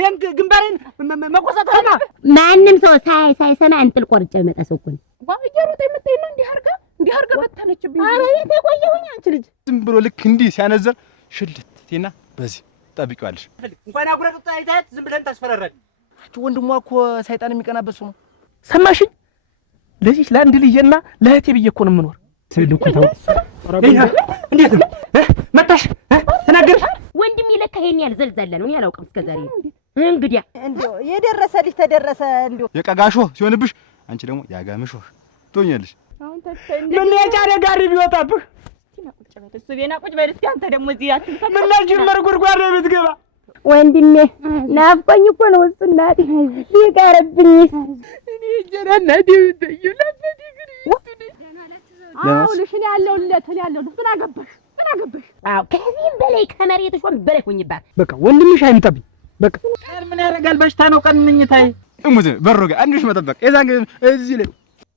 ይሄን ግንባሬን መቆሳጠር ማንም ሰው ሳይሰማ እንጥል ቆርጬ መጣ ሰው እኮ ነው እየሮጠ የምትይና እንዲህ አርጋ በተነችብኝ። ኧረ የት ቆየሁኝ አንቺ ልጅ ዝም ብሎ ልክ እንዲህ ሲያነዘር ሽልቴና በዚህ ጠብቂዋለሽ። እንኳን አጉረጥጣ አይታት ዝም ብለን ታስፈራራለህ። አንቺ ወንድሟ እኮ ሰይጣን የሚቀናበት ሰው ነው። ሰማሽኝ? ለዚህ ለአንድ ልጅና ለእህቴ ብዬ እኮ ነው የምኖር። ስልኩታው እንዴት ነው መጣሽ? ተናገርሽ? ወንድም ይለካ ይሄን ያህል ዘልዛለ ነው ያላውቅም እስከዛሬ። እንግዲያ እንደው የደረሰ ልጅ ተደረሰ እንደው የቀጋሾ ሲሆንብሽ አንቺ ደግሞ ያጋምሾ ትሆኛለሽ። አሁን ተተንደ ምን ያጫረ ጋሪ ቢወጣብህ እሱ ቤና ቁጭ በል እስኪ አንተ ደግሞ እዚህ አትንፈም። ምን ላጅመር ጉድጓድ ነው የምትገባ? ወንድሜ ናፍቆኝ እኮ ነው እሱ እናቴ ይቀርብኝ እኔ ጀራና ዲውተዩ ለፈዲ ግሪ አሁን ያለውለት ምን አገባሽ? አዎ ከዚህም በላይ ከመሬትሽ በላይ ሆኝባት። በቃ ወንድምሽ አይምጣብኝ። በቃ ምን ያደርጋል? በሽታ ነው ቀን ምኝታይ እሙት በሮጋ አንድሽ መጠበቅ የዛን እዚህ ላይ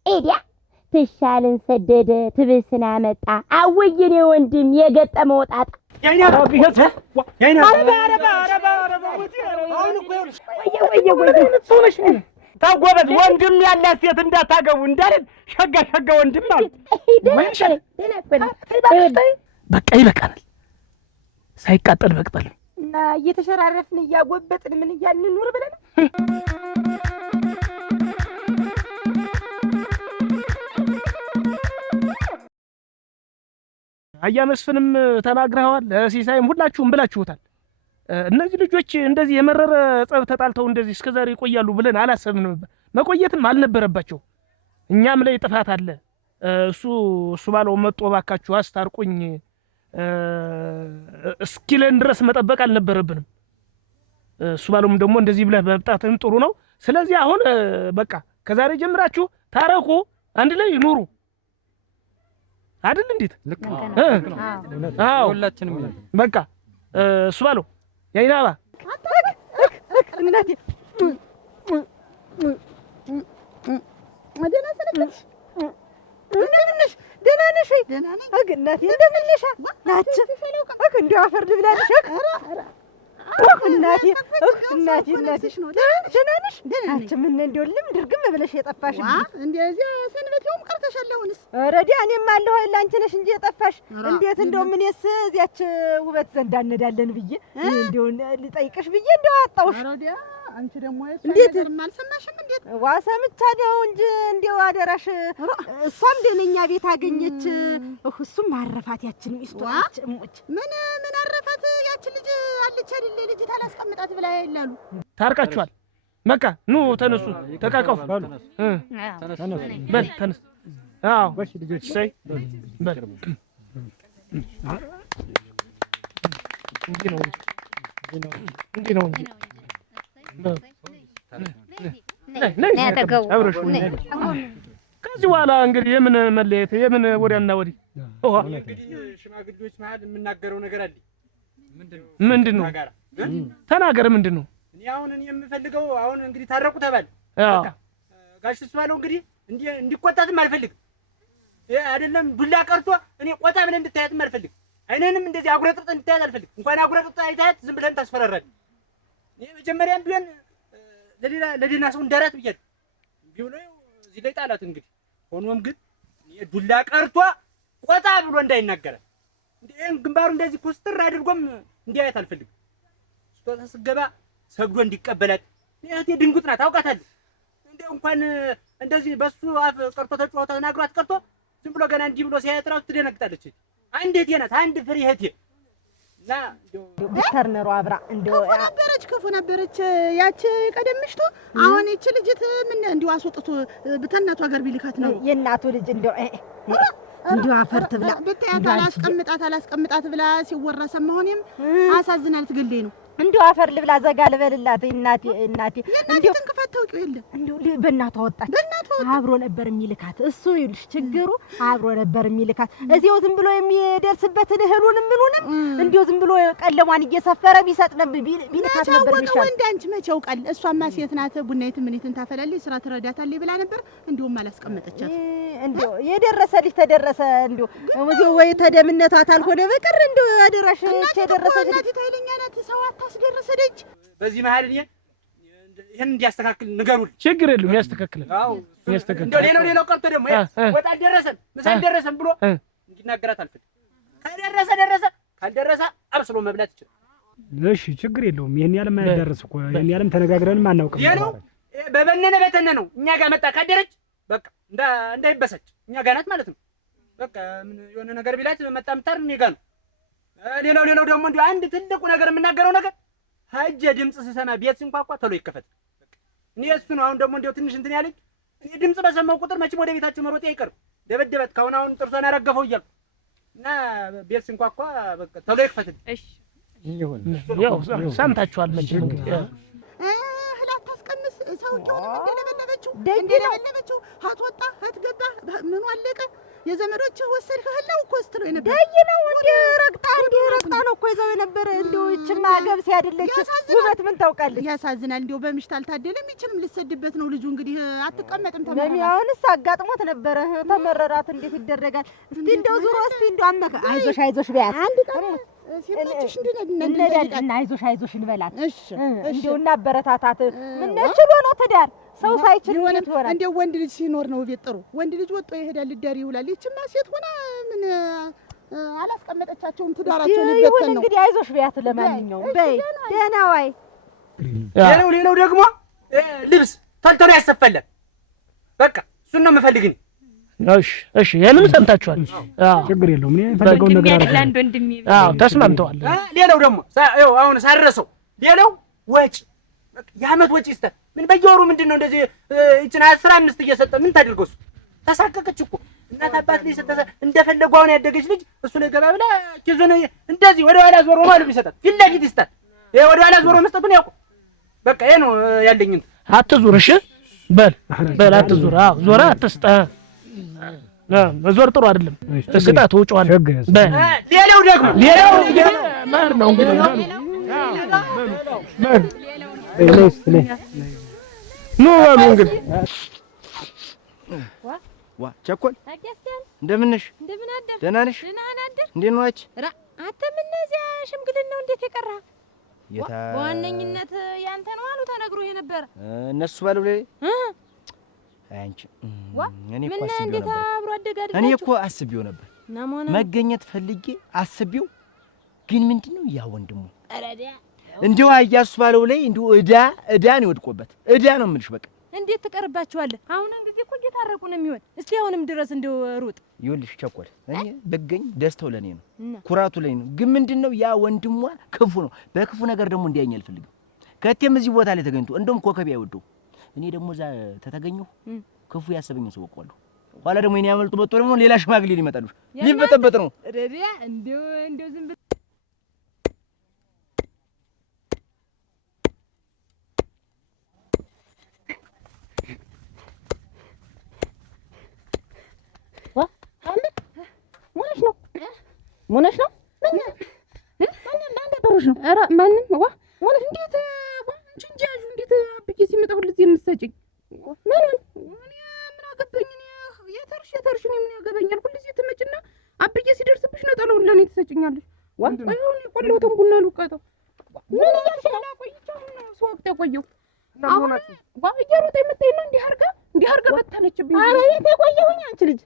ኤዲያ ትሻልን ሰደደ ትብስና መጣ አወየኔ ወንድም የገጠመ ወጣጣ ያኛ ቢሄድ ያኛ አረባ አሁን እኮ ወይ ሶነሽ ታጎበት ወንድም ያላት ሴት እንዳታገቡ እንዳልን ሸጋ ወንድም ማለት በቃ ይበቃናል። ሳይቃጠል በቅጠል እና እየተሸራረፍን እያጎበጥን ምን እያልን ኑር ብለን አያመስፍንም ተናግረዋል። ሲሳይም ሁላችሁም ብላችሁታል። እነዚህ ልጆች እንደዚህ የመረረ ጸብ ተጣልተው እንደዚህ እስከዛሬ ይቆያሉ ብለን አላሰብንም። መቆየትም አልነበረባቸው። እኛም ላይ ጥፋት አለ። እሱ ባለው መጥቶ ባካችሁ አስታርቁኝ እስኪለን ድረስ መጠበቅ አልነበረብንም። እሱ ባለውም ደግሞ እንደዚህ ብለህ መምጣትም ጥሩ ነው። ስለዚህ አሁን በቃ ከዛሬ ጀምራችሁ ታረቁ፣ አንድ ላይ ኑሩ አይደል? እንዴት ልክ ነው። አዎ ሁላችንም በቃ እሱ ባለው ያይናባ እናቴ ደህና ሰነበትሽ? እንደምን ነሽ? ደህና ነሽ? ደህና ነኝ። እናቴ እንደምን ነሽ? ናች እንደው አፈር ልብላለሽ። እናቴ ደህና ነሽ? አንቺ ምን እንደው ድርግም ብለሽ የጠፋሽ እንደዚህ ሰንበቴውም ቀርተሻል። አሁንስ ኧረ እኔም አለሁ አይደል? አንቺ ነሽ እንጂ የጠፋሽ። እንዴት እንደው ምንስ እዚያች ውበት ዘንድ እንዳነዳለን ብዬ እንደው ልጠይቅሽ ብዬ እንደው አጣሁሽ። አንቺ ደግሞ እንዴት አልሰማሽም? እንዴት ዋሰምቻ ነው እንጂ እንደው አደራሽ። እሷም ደነኛ ቤት አገኘች። እሱም አረፋት ያችን ሚስቶች እሞች ምን አረፋት ያችን ልጅ አለች አይደል? ልጅ ታላስቀምጣት ብላ ይላሉ። ታርቃችኋል። በቃ ኑ ተነሱ፣ ተቃቀፉ። በል ተነስ። አዎ በሽ ልጆች ሳይ በል እንዴ ነው ከዚህ በኋላ እንግዲህ የምን መለየት የምን ወዲያና ወዲህ እንግዲህ ሽማግሌዎች መሀል የምናገረው ነገር አለ። ምንድነው? ተናገር። ምንድነው? እኔ የምፈልገው አሁን እንግዲህ ታረቁ ተባለ። አዎ ጋሽ እሱ ባለው እንግዲህ እንዲቆጣትም አልፈልግም። አይደለም ዱላ ቀርቶ እኔ ቆጣ ብለን እንድታያትም አልፈልግም። አይነንም እንደዚህ አጉረጥጥ እንድታያት አልፈልግም። እንኳን አጉረጥጥ አይታያት ዝም ብለን ታስፈራራለህ። እኔ መጀመሪያም ቢሆን ለሌላ ሰው እንዳራት ብያለሁ። ቢሆን እዚህ ላይ ጣላት እንግዲህ። ሆኖም ግን ዱላ ቀርቶ ቆጣ ብሎ እንዳይናገር እንዴን ግንባሩ እንደዚህ ኮስተር አድርጎም እንዲያያት አልፈልግም። ስጦታ ስገባ ሰግዶ እንዲቀበላት። እህቴ ድንጉጥ ናት አውቃታለሁ። እንደው እንኳን እንደዚህ በሱ አፍ ቀርቶ ተጫውታ ተናግሯት ቀርቶ ዝም ብሎ ገና እንዲህ ብሎ ሲያያት ራሱ ትደነግጣለች። አንድ እህቴ ናት፣ አንድ ፍሬ እህቴ እና ቢተርነሩ አብራ እንደው ክፉ ነበረች ያቺ ቀደምሽቶ። አሁን እቺ ልጅት ምን እንዲው አስወጥቶ በተናቷ ጋር ቢልካት ነው የእናቱ ልጅ እንደው አፈር ትብላ ብታያት አላስቀምጣት ብላ ሲወራ ሰማሁኝም። አሳዝናል ትግልዴ ነው እንደው አፈር ልብላ ዘጋ ልበልላት። እናቴ እንደው ትንክፈት ታውቂው የለ እንደው በእናቷ ወጣች። አብሮ ነበር የሚልካት እሱ ይልሽ ችግሩ አብሮ ነበር የሚልካት። እዚያው ዝም ብሎ የሚደርስበትን እህሉንም ምኑንም እንደው ዝም ብሎ ቀለሟን እየሰፈረ ቢሰጥ ነበር ቢልካት ነበር ቢሻል። ወንድ አንቺ መቼ ያውቃል? እሷማ ሴት ናት። ቡናይት ምንይትን ታፈላለች፣ ስራ ትረዳታለች ብላ ነበር። እንደውም አላስቀመጠቻት። እንደው የደረሰ ልጅ ተደረሰ እንደው እዚያው ወይ ተደምነቷ ታልሆነ በቀር እንደው አደራሽ የደረሰ ልጅ እናቴ ታይለኛ ናት። ሰው ታስደረሰ ደጅ በዚህ መሀል እኔ ይሄን እንዲያስተካክል ንገሩልኝ። ችግር የለውም ያስተካክላል። አዎ እንደው ሌላው ቀርቶ ደግሞ ወጥ አልደረሰም ምሳ አልደረሰም ብሎ እንዲናገራት አልፈልግም። ከደረሰ ካልደረሰ አብስሎ መብላት ይችላል። እሺ ችግር የለውም። ይሄን ያለም አይደረስ እኮ ይሄን ያለም ተነጋግረንም አናውቅም። ይሄው በበተነ ነው እኛ ጋር መጣ ካደረች በቃ እንዳይበሳጭ እኛ ጋር ናት ማለት ነው። በቃ ምን የሆነ ነገር ቢላት መጣ ምታር እኔ ጋር ነው። ሌላው ደግሞ እንዲሁ አንድ ትልቁ ነገር የምናገረው ነገር ሀጀ ድምፅ ስሰማ ቤት ሲንኳኳ ቶሎ ይከፈት። እኔ እሱ ነው አሁን ደግሞ እንዲሁ ትንሽ እንትን ያለኝ። እኔ ድምፅ በሰማው ቁጥር መቼም ወደ ቤታችን መሮጤ አይቀርም። ደበደበት ካሁን ጥርሷን ያረገፈው እያልኩ እና ቤት ሲንኳኳ በቃ ቶሎ ይከፈት። እሺ ይሁን። ያው ሰምታችኋል መቼም እንግዲህ አታስቀምስ ሰውዬውን እንደለበለበችው አትወጣ አትገባ ምኑ አለቀ። የዘመዶችህ ወሰድከህላው እኮ ስትለው የነበረ ደይ ነው እንደ ረግጣ ነው እኮ ይዘው የነበረ። እንደው እችማ ገብስ ያደለች ውበት ምን ታውቃለች? ያሳዝናል። እንደው በምሽት አልታደለም። ይችንም ልትሰድበት ነው ልጁ እንግዲህ አትቀመጥም። ተመረራ አሁንስ አጋጥሞት ነበረ ተመረራት። እንዴት ይደረጋል? እስቲ እንደው ዙሮ እስቲ እንደው አመከ አይዞሽ ቢያት አንድ ቀን ሲመችሽ እንደነዳልና አይዞሽ እንበላት። እሺ እንደው እናበረታታት። ምን ችሎ ነው ትዳር ሰው ሳይችል ይሆናል። እንደው ወንድ ልጅ ሲኖር ነው ቤት ጥሩ። ወንድ ልጅ ወጥቶ ይሄዳል ልዳር ይውላል። ይችማ ሴት ሆና ምን አላስቀመጠቻቸውም። ትዳራቸው ልበተን ነው። እንግዲህ አይዞሽ ቢያት። ለማንኛውም በይ ደህና ዋይ። ሌላው ደግሞ ልብስ ቶልቶሎ ያሰፋለን። በቃ እሱን ነው የምፈልግኝ። እሺ ይሄንም ሰምታችኋል። ችግር የለውም። እኔ ፈለገውን ነገር አደረጋለሁ። ተስማምተዋል። ሌላው ደግሞ አሁን ሳረሰው ሌላው ወጪ የዓመት ወጪ ይስጣል። ምን በየወሩ ምንድነው እንደዚህ እቺን 15 እየሰጠ ምን ታድርገው? እሱ ተሳቀቀች እኮ እናት አባት ላይ ሰጠ እንደፈለጉ አሁን ያደገች ልጅ እሱ ላይ ገባ ብላ ኪዙን እንደዚህ ወደ ኋላ ዞሮ ማለት ይሰጣል። ፊት ለፊት ይስጣል። ይሄ ወደ ኋላ ዞሮ መስጠቱን ያውቁ። በቃ ይሄ ነው ያለኝ። አትዙር። እሺ በል አትዙር። ዞራ አትስጣ። መዞር ጥሩ አይደለም። እስጣት ውጪዋል። ሌላው ደግሞ ማር ነው እንግዲህ በሉ እንግዲህ ዋ ቸኮል እንደምን ነሽ? ደህና ነሽ? እንዴት ነሽ? አንተ ምን እዚያ ሽምግልናው እንዴት የቀራ? በዋነኝነት ያንተ ነው አሉ ተነግሮ የነበረ እነሱ ባለው ላይ አንቺ እኔ እኮ አስቤው ነበር መገኘት ፈልጌ አስቤው፣ ግን ምንድነው ያ ወንድሙ እንዲሁ አያሱ ባለው ላይ እንዲሁ እዳ ነው ወድቆበት። እዳ ነው የምልሽ። በቃ እንዴት ትቀርባችኋለህ? አሁን እንግዲህ እኮ እየታረቁ ነው የሚሆን። እስቲ አሁንም ድረስ እንደው ሩጥ። ይኸውልሽ ቸኮል እኔ በገኝ ደስታው ለኔ ነው፣ ኩራቱ ለኔ ነው። ግን ምንድነው ያ ወንድሟ ክፉ ነው። በክፉ ነገር ደግሞ እንዲያኝ አልፈልግም። ከቴም እዚህ ቦታ ላይ ተገኝቶ እንደውም ኮከብ ያወደው እኔ ደግሞ እዛ ተተገኘሁ ክፉ ያሰበኝ ሰው ወቀዋለሁ። ኋላ ደግሞ እኔ ያመልጡ በጦር ደግሞ ሌላ ሽማግሌ ሊመጣሉ ሊበጠበጥ ነው። ረዲያ እንደው ዝም ሞነሽ ነው ኧረ ማንም ሞነሽ እንዴት እንጂ እንዴት አብዬ ሲመጣ ሁልጊዜ የምትሰጪኝ ምን አገባኝ? የተርሽ እኔ ምን ያገባኛል? ሁልጊዜ ትመጭና አብዬ ሲደርስብሽ ነጠላውን ለእኔ ትሰጪኛለሽ። አሁን የቆለሁትን ቡና ልውቀጠው ምን እያልሽ ነው? ቆይቼው ነው ስወቅት የቆየው እየሮጠ የምትሄድ ነው። እንዲህ አድርጋ በተነችብኝ። ኧረ የት የቆየሁኝ አንቺ ልጅ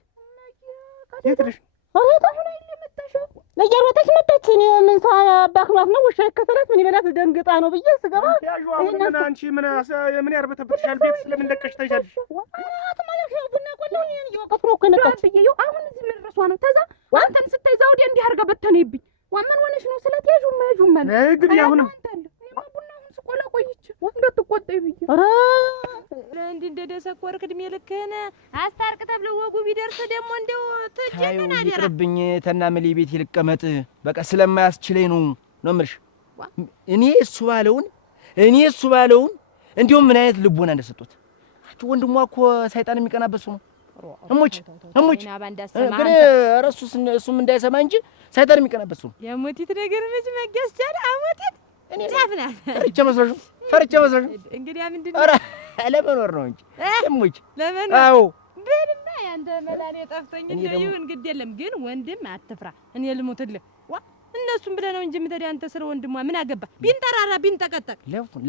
የት ነሽ? እየሮጠች መጣች። እኔ ምን ሰው አባክኗት ነው ውሻ ይከተላት ምን ይበላት ደንግጣ ነው ብዬ ስገባ ይሄን አንቺ ምን ያርበተብትሻል? ቤት ስለምን ለቀሽ ታይሻለሽ? ማለት ነው ቡና ቆለው እኔ እየወቀጥኩ ነው እኮ ነጣች ብዬው አሁን እዚህ ምን ረሷ ነው? ተዛ አንተን ስታይ ዛውዲ እንዲህ አድርጋ በተነይብኝ። ዋማን ሆነሽ ነው ስላት ያዡ ማለት እንግዲህ አሁንም ቡናውን ስቆላ ቆይቼ እንዳትቆጣይ ብዬ ኧረ እንዲህ እንደደሰኮርክ እድሜ ልክህን አስታርቅ ተብሎ ወጉ ቢደርስ ደግሞ እንደው ትጀነና አደራ ይቅርብኝ። ተናምሊ ቤት ይልቀመጥ በቃ ስለማያስችለኝ ነው የምልሽ። እኔ እሱ ባለውን እንዲያውም ምን አይነት ልቦና እንደሰጡት አቹ ወንድሟ እኮ ሰይጣን የሚቀናበት ሰው ነው። እሙች ግን እሱም እንዳይሰማ እንጂ ሰይጣን የሚቀናበት ሰው ነው። የሞቲት ነገር ልጅ መገስቻል አሞቲት እኔ ጫፍና ፈርቼ መስሎሽ እንግዲህ ምንድን ነው ለመኖር ነው እንጂ እሙች ለመኖር አዎ በልና ያንተ መላኔ ጠፍቶኝ እንደው ይሁን ግድ የለም ግን ወንድም አትፍራ። እኔ ልሞትልህ እነሱም ብለህ ነው እንጂ የምትሄድ አንተ ስለ ወንድሟ ምን አገባ? ቢንጠራራ ቢንጠቀጠቅ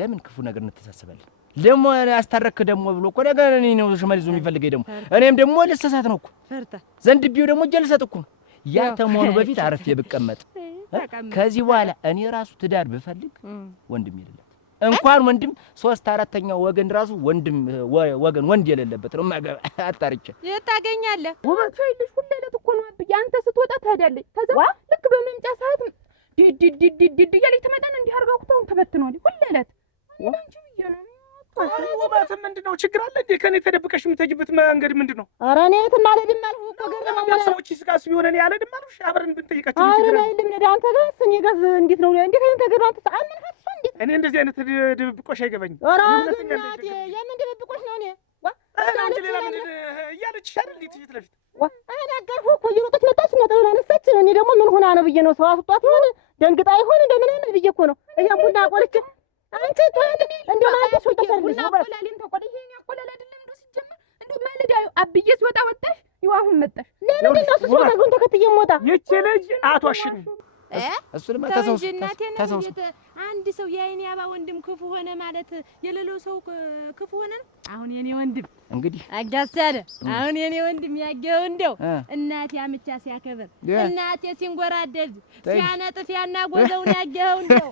ለምን ክፉ ነገር እንተሳሰባለን? ደግሞ ያስታረክ ደግሞ ብሎ እኮ ነገር እኔ ነው ሽመልዙ የሚፈልገኝ ደግሞ እኔም ደግሞ ልሰሳት ነው እኮ ፈርታ ዘንድቢው ደግሞ ጀልሰት እኮ ያ ተሞኑ በፊት አረፌ ብቀመጥ ከዚህ በኋላ እኔ ራሱ ትዳር ብፈልግ ወንድም የሌለበት እንኳን ወንድም 3/4ኛው ወገን ራሱ ወንድም ወገን ወንድ የሌለበት ነው ማገባ አጣርቼ የታገኛለህ ውበቱ ይልሽ ሁሌለት እኮ ነው አብዬ አንተ ስትወጣ ትሄዳለች ከዛ ልክ በመምጫ ሰዓት ዲዲዲዲዲ እያለች ትመጣና እንዲህ አድርጋ ቁጣውን ተበትኗል ሁሌለት አንቺ ይየነው ውበት ምንድነው ችግር አለ እንዴ ከኔ ተደብቀሽ የምትሄጂበት መንገድ ምንድነው? ኧረ እኔ የትም አልሄድም አልኩህ እኮ ገረመው ሰዎች ሲጋስ ቢሆን እኔ አልሄድም አልኩሽ አብረን ብንጠይቃቸው ችግር አለ አይደለም አንተ ጋር እኔ ጋር እንዴት ነው እንዴት አይነት ነገር አንተ አምን ሀሳብ እንዴት እኔ እንደዚህ አይነት ድብብቆሽ አይገባኝም። ኧረ እናቴ የምን ድብብቆሽ ነው? እኔ አንቺ ሌላ ምን እያለችሽ አይደል እንዴ ትይት ለፊት ነገርኩህ እኮ እየሮጠች መጣች ነጥሩን አነሳች እኔ ደግሞ ምን ሆና ነው ብዬ ነው ሰው አስጧት ይሆን ደንግጣ ይሆን እንደምን ብዬ እኮ ነው ይሄን ቡና ቆልቼ አንቺ ተወልድ እንደው ማለት ነው ተሰርልሽ አቆላሊን ተቆልዬ እኔ አቆላል አይደለም እንደው ሲጀምር እንደው ማለዳ አብዬ ሲወጣ ወጣሽ ይኸው አሁን መጣሽ ለምን ነው እሱ ነገሩን ተከትዬ ሞታ ይቺ ልጅ አቷሽኝ እሱንም ተሰውስ አንድ ሰው የአይኔ አባ ወንድም ክፉ ሆነ ማለት የሌለው ሰው ክፉ ሆነ አሁን የኔ ወንድም እንግዲህ አጋሳለ አሁን የኔ ወንድም ያገው እንደው እናቴ አምቻ ሲያከብር እናቴ ሲንጎራደድ ሲያነጥፍ ያናጎዘውን ያገው እንደው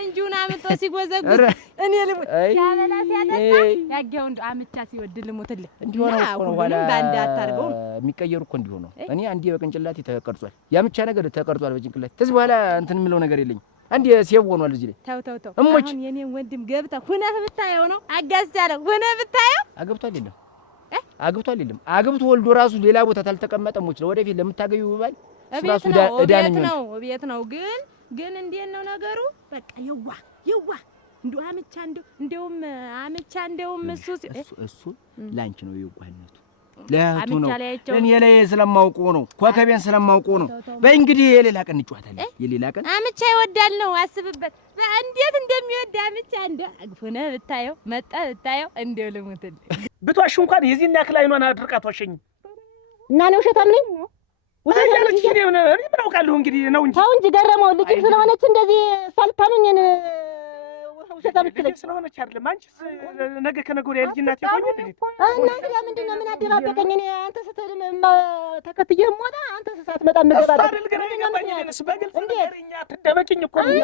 እንጁና አምጦ ሲጎዘጉዝ እኔ ልሙት ያበላ ሲያጠጣ ያገው እንደው አምቻ ሲወድ ልሙትልህ እንዲሆነ እኮ ነው ኋላ ባንዳ አታርገው የሚቀየሩ እኮ እንዲሆነ እኔ አንዴ በቅንጭላቴ ተቀርጿል ያምቻ ነገር ተቀርጿል በጭንቅላቴ ከዚህ በኋላ እንትን የምለው ነገር የለኝም አንዴ ሲያው ሆኗል እዚህ ላይ ተው አሁን የኔ ወንድም ገብታ ሁነህ ብታየው ነው አጋስቻለሁ ሁነህ ብታየው አግብቷል የለም አግብቶ ወልዶ ራሱ ሌላ ቦታ ታልተቀመጠ ሞች ለወደፊት ለምታገዩ ባል ራሱ ዳነኝ ነው ቤት ነው ግን እንዴት ነው ነገሩ በቃ ይዋ እንደው አምቻ እንደውም እሱ ላንቺ ነው የዋህነቱ ለእህቱ ነው እኔ ላይ ስለማውቀው ነው ኮከቤን ስለማውቀው ነው በይ እንግዲህ የሌላ ቀን እንጫወታለን የሌላ ቀን አምቻ ይወዳል ነው አስብበት እንዴት እንደሚወድ አምቻ እንደው አግፎነ ብታየው መጣ ብታየው እንደው ልሙትል ብትዋሽ እንኳን የዚህን ያክል አይኗን አድርቃት ዋሸኝ እና ነው ሸታም ነኝ ወሰጃለች እኔ ምን አውቃለሁ እንግዲህ ነው እንጂ ታው እንጂ ገረመው ልጅ ስለሆነች እንደዚህ ሳልታመኝ ሸታም ልጅ ስለሆነች አይደለም አንቺስ ነገ ከነገ ወዲያ ልጅ እናት ይሆን እንዴ እና ምንድን ነው ምን አደባበቀኝ እኔ አንተ ስትልም ተከትዬ ሞታ አንተ ሳትመጣ መገባባ አይደል ገና ያባኝልስ በግልጽ ነገርኛ ትደበቅኝ እኮ ነው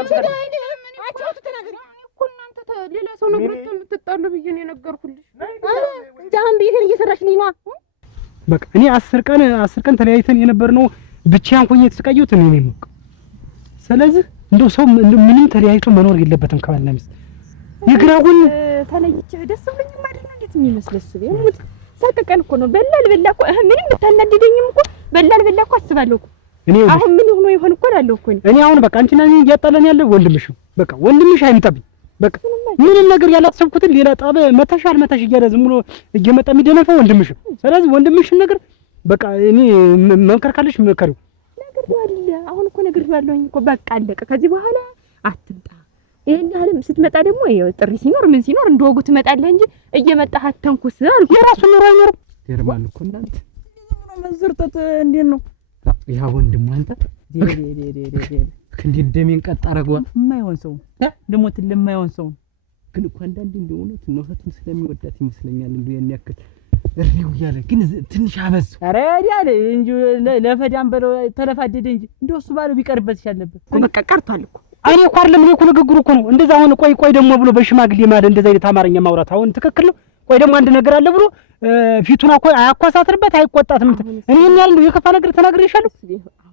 አቻውት ተናገሪ እኮ እናንተ ሌላ ሰው ነው የምትጣሉ ብዬ ነው የነገርኩልሽ እንጂ አሁን ቤቴን እየሰራሽልኝ ነው በቃ እኔ 10 ቀን ተለያይተን የነበርነው ብቻዬን ሆኜ የተሰቃየሁት እኔ ነኝ ስለዚህ እንደው ሰው ምንም ተለያይቶ መኖር የለበትም ከባልና ሚስት የግራውን ተለይቼ ደስ ብሎኝ ማለት ነው እንዴት የሚመስልስ የሙት ሰቀቀን እኮ ነው በላል በላ እኮ ምንም ብታናድደኝም እኮ በላል በላ እኮ አስባለሁ እኮ አሁን ምን ሆኖ ይሆን እኮ እላለሁ እኮ እኔ አሁን በቃ አንቺና እኔ እያጣላን ያለው ወንድምሽ ነው በቃ ወንድምሽ አይምጣብኝ በቃ ምንም ነገር ያላሰብኩትን ሌላ ጣበ መታሻል መታሽ እያለ ዝም ብሎ እየመጣ የሚደነፈው ወንድምሽ ስለዚህ ወንድምሽን ነገር በቃ እኔ መምከር ካለሽ መከሪው ነግሬዋለሁ አሁን እኮ ነግሬዋለሁኝ እኮ በቃ አለቀ ከዚህ በኋላ አትምጣ ይሄን ያህልም ስትመጣ ደግሞ ይኸው ጥሪ ሲኖር ምን ሲኖር እንደወጉ ትመጣለህ እንጂ እየመጣህ አትንኩስ አልኩ የራሱ ኑሮ አይኖርም ይርማል እኮ እናንተ መዝርጠት እንዴት ነው ያ ወንድም አንተ እንዴት ደሜን ቀጥ አረጋው የማይሆን ሰው ደግሞ ለማይሆን ሰው ግን እኮ አንዳንዴ እንደው እውነት ነው እህቱን ስለሚወዳት ይመስለኛል እንደው ያን ያክል እሪው ያለ ግን ትንሽ አበዝ ኧረ ያለ እንጂ ለፈዳም በለው ተለፋደደ እንጂ እንደው እሱ ባለው ቢቀርበት ይሻል ነበር በቃ ቀርቷል እኮ እኔ እኮ አይደለም እኔ እኮ ንግግሩ እኮ ነው እንደዛ አሁን ቆይ ደግሞ ብሎ በሽማግሌ ማለት እንደዛ አይነት አማርኛ ማውራት አሁን ትክክል ነው ቆይ ደግሞ አንድ ነገር አለ ብሎ ፊቱን እኮ አያኳሳትርበት አይቆጣትም እኔ ያል ነው የከፋ ነገር ተናግሬሻለሁ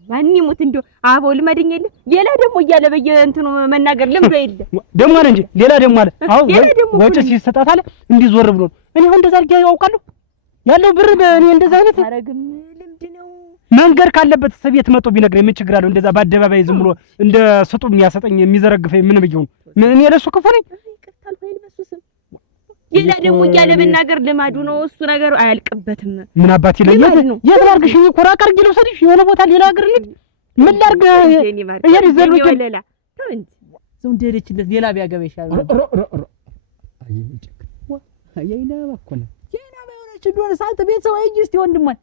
ማን ይሙት እንደው አቦ ልመድኝ የለ ሌላ ደግሞ እያለ በየእንትኑ መናገር ልምዶ የለ ደግሞ አለ እንጂ ሌላ ደግሞ አለ አሁን ወጭ ሲሰጣት አለ እንዲህ ዞር ብሎ እኔ አሁን እንደዛ አድርጌ ያውቃለሁ ያለው ብር በእኔ እንደዛ አይነት አረግም ልምድ ነው መንገር ካለበት ሰቤት መጥቶ ቢነግረኝ ምን ችግር አለው እንደዛ በአደባባይ ዝም ብሎ እንደ ስጡ የሚያሰጠኝ የሚዘረግፈኝ ምን ብየው እኔ ለሱ ክፉ ነኝ ይቅርታል ወይ በሱስም ሌላ ደግሞ እያለ መናገር ልማዱ ነው እሱ ነገር አያልቅበትም ምን አባት ይለኛል የትላርግሽ እኮ ራቅ አድርጌ ልውሰድሽ የሆነ ቦታ ሌላ ሀገር ልጅ ምን ላድርግ ይሄን ይዘሉ ሌላ ተው እንጂ ሰው እንደሄደችለት ሌላ ቢያገባ ይሻላል አየይና ባኮነ ጀና ባይሆነች እንደሆነ ሳልተ ቤት ሰው አይጂ እስቲ ወንድሟን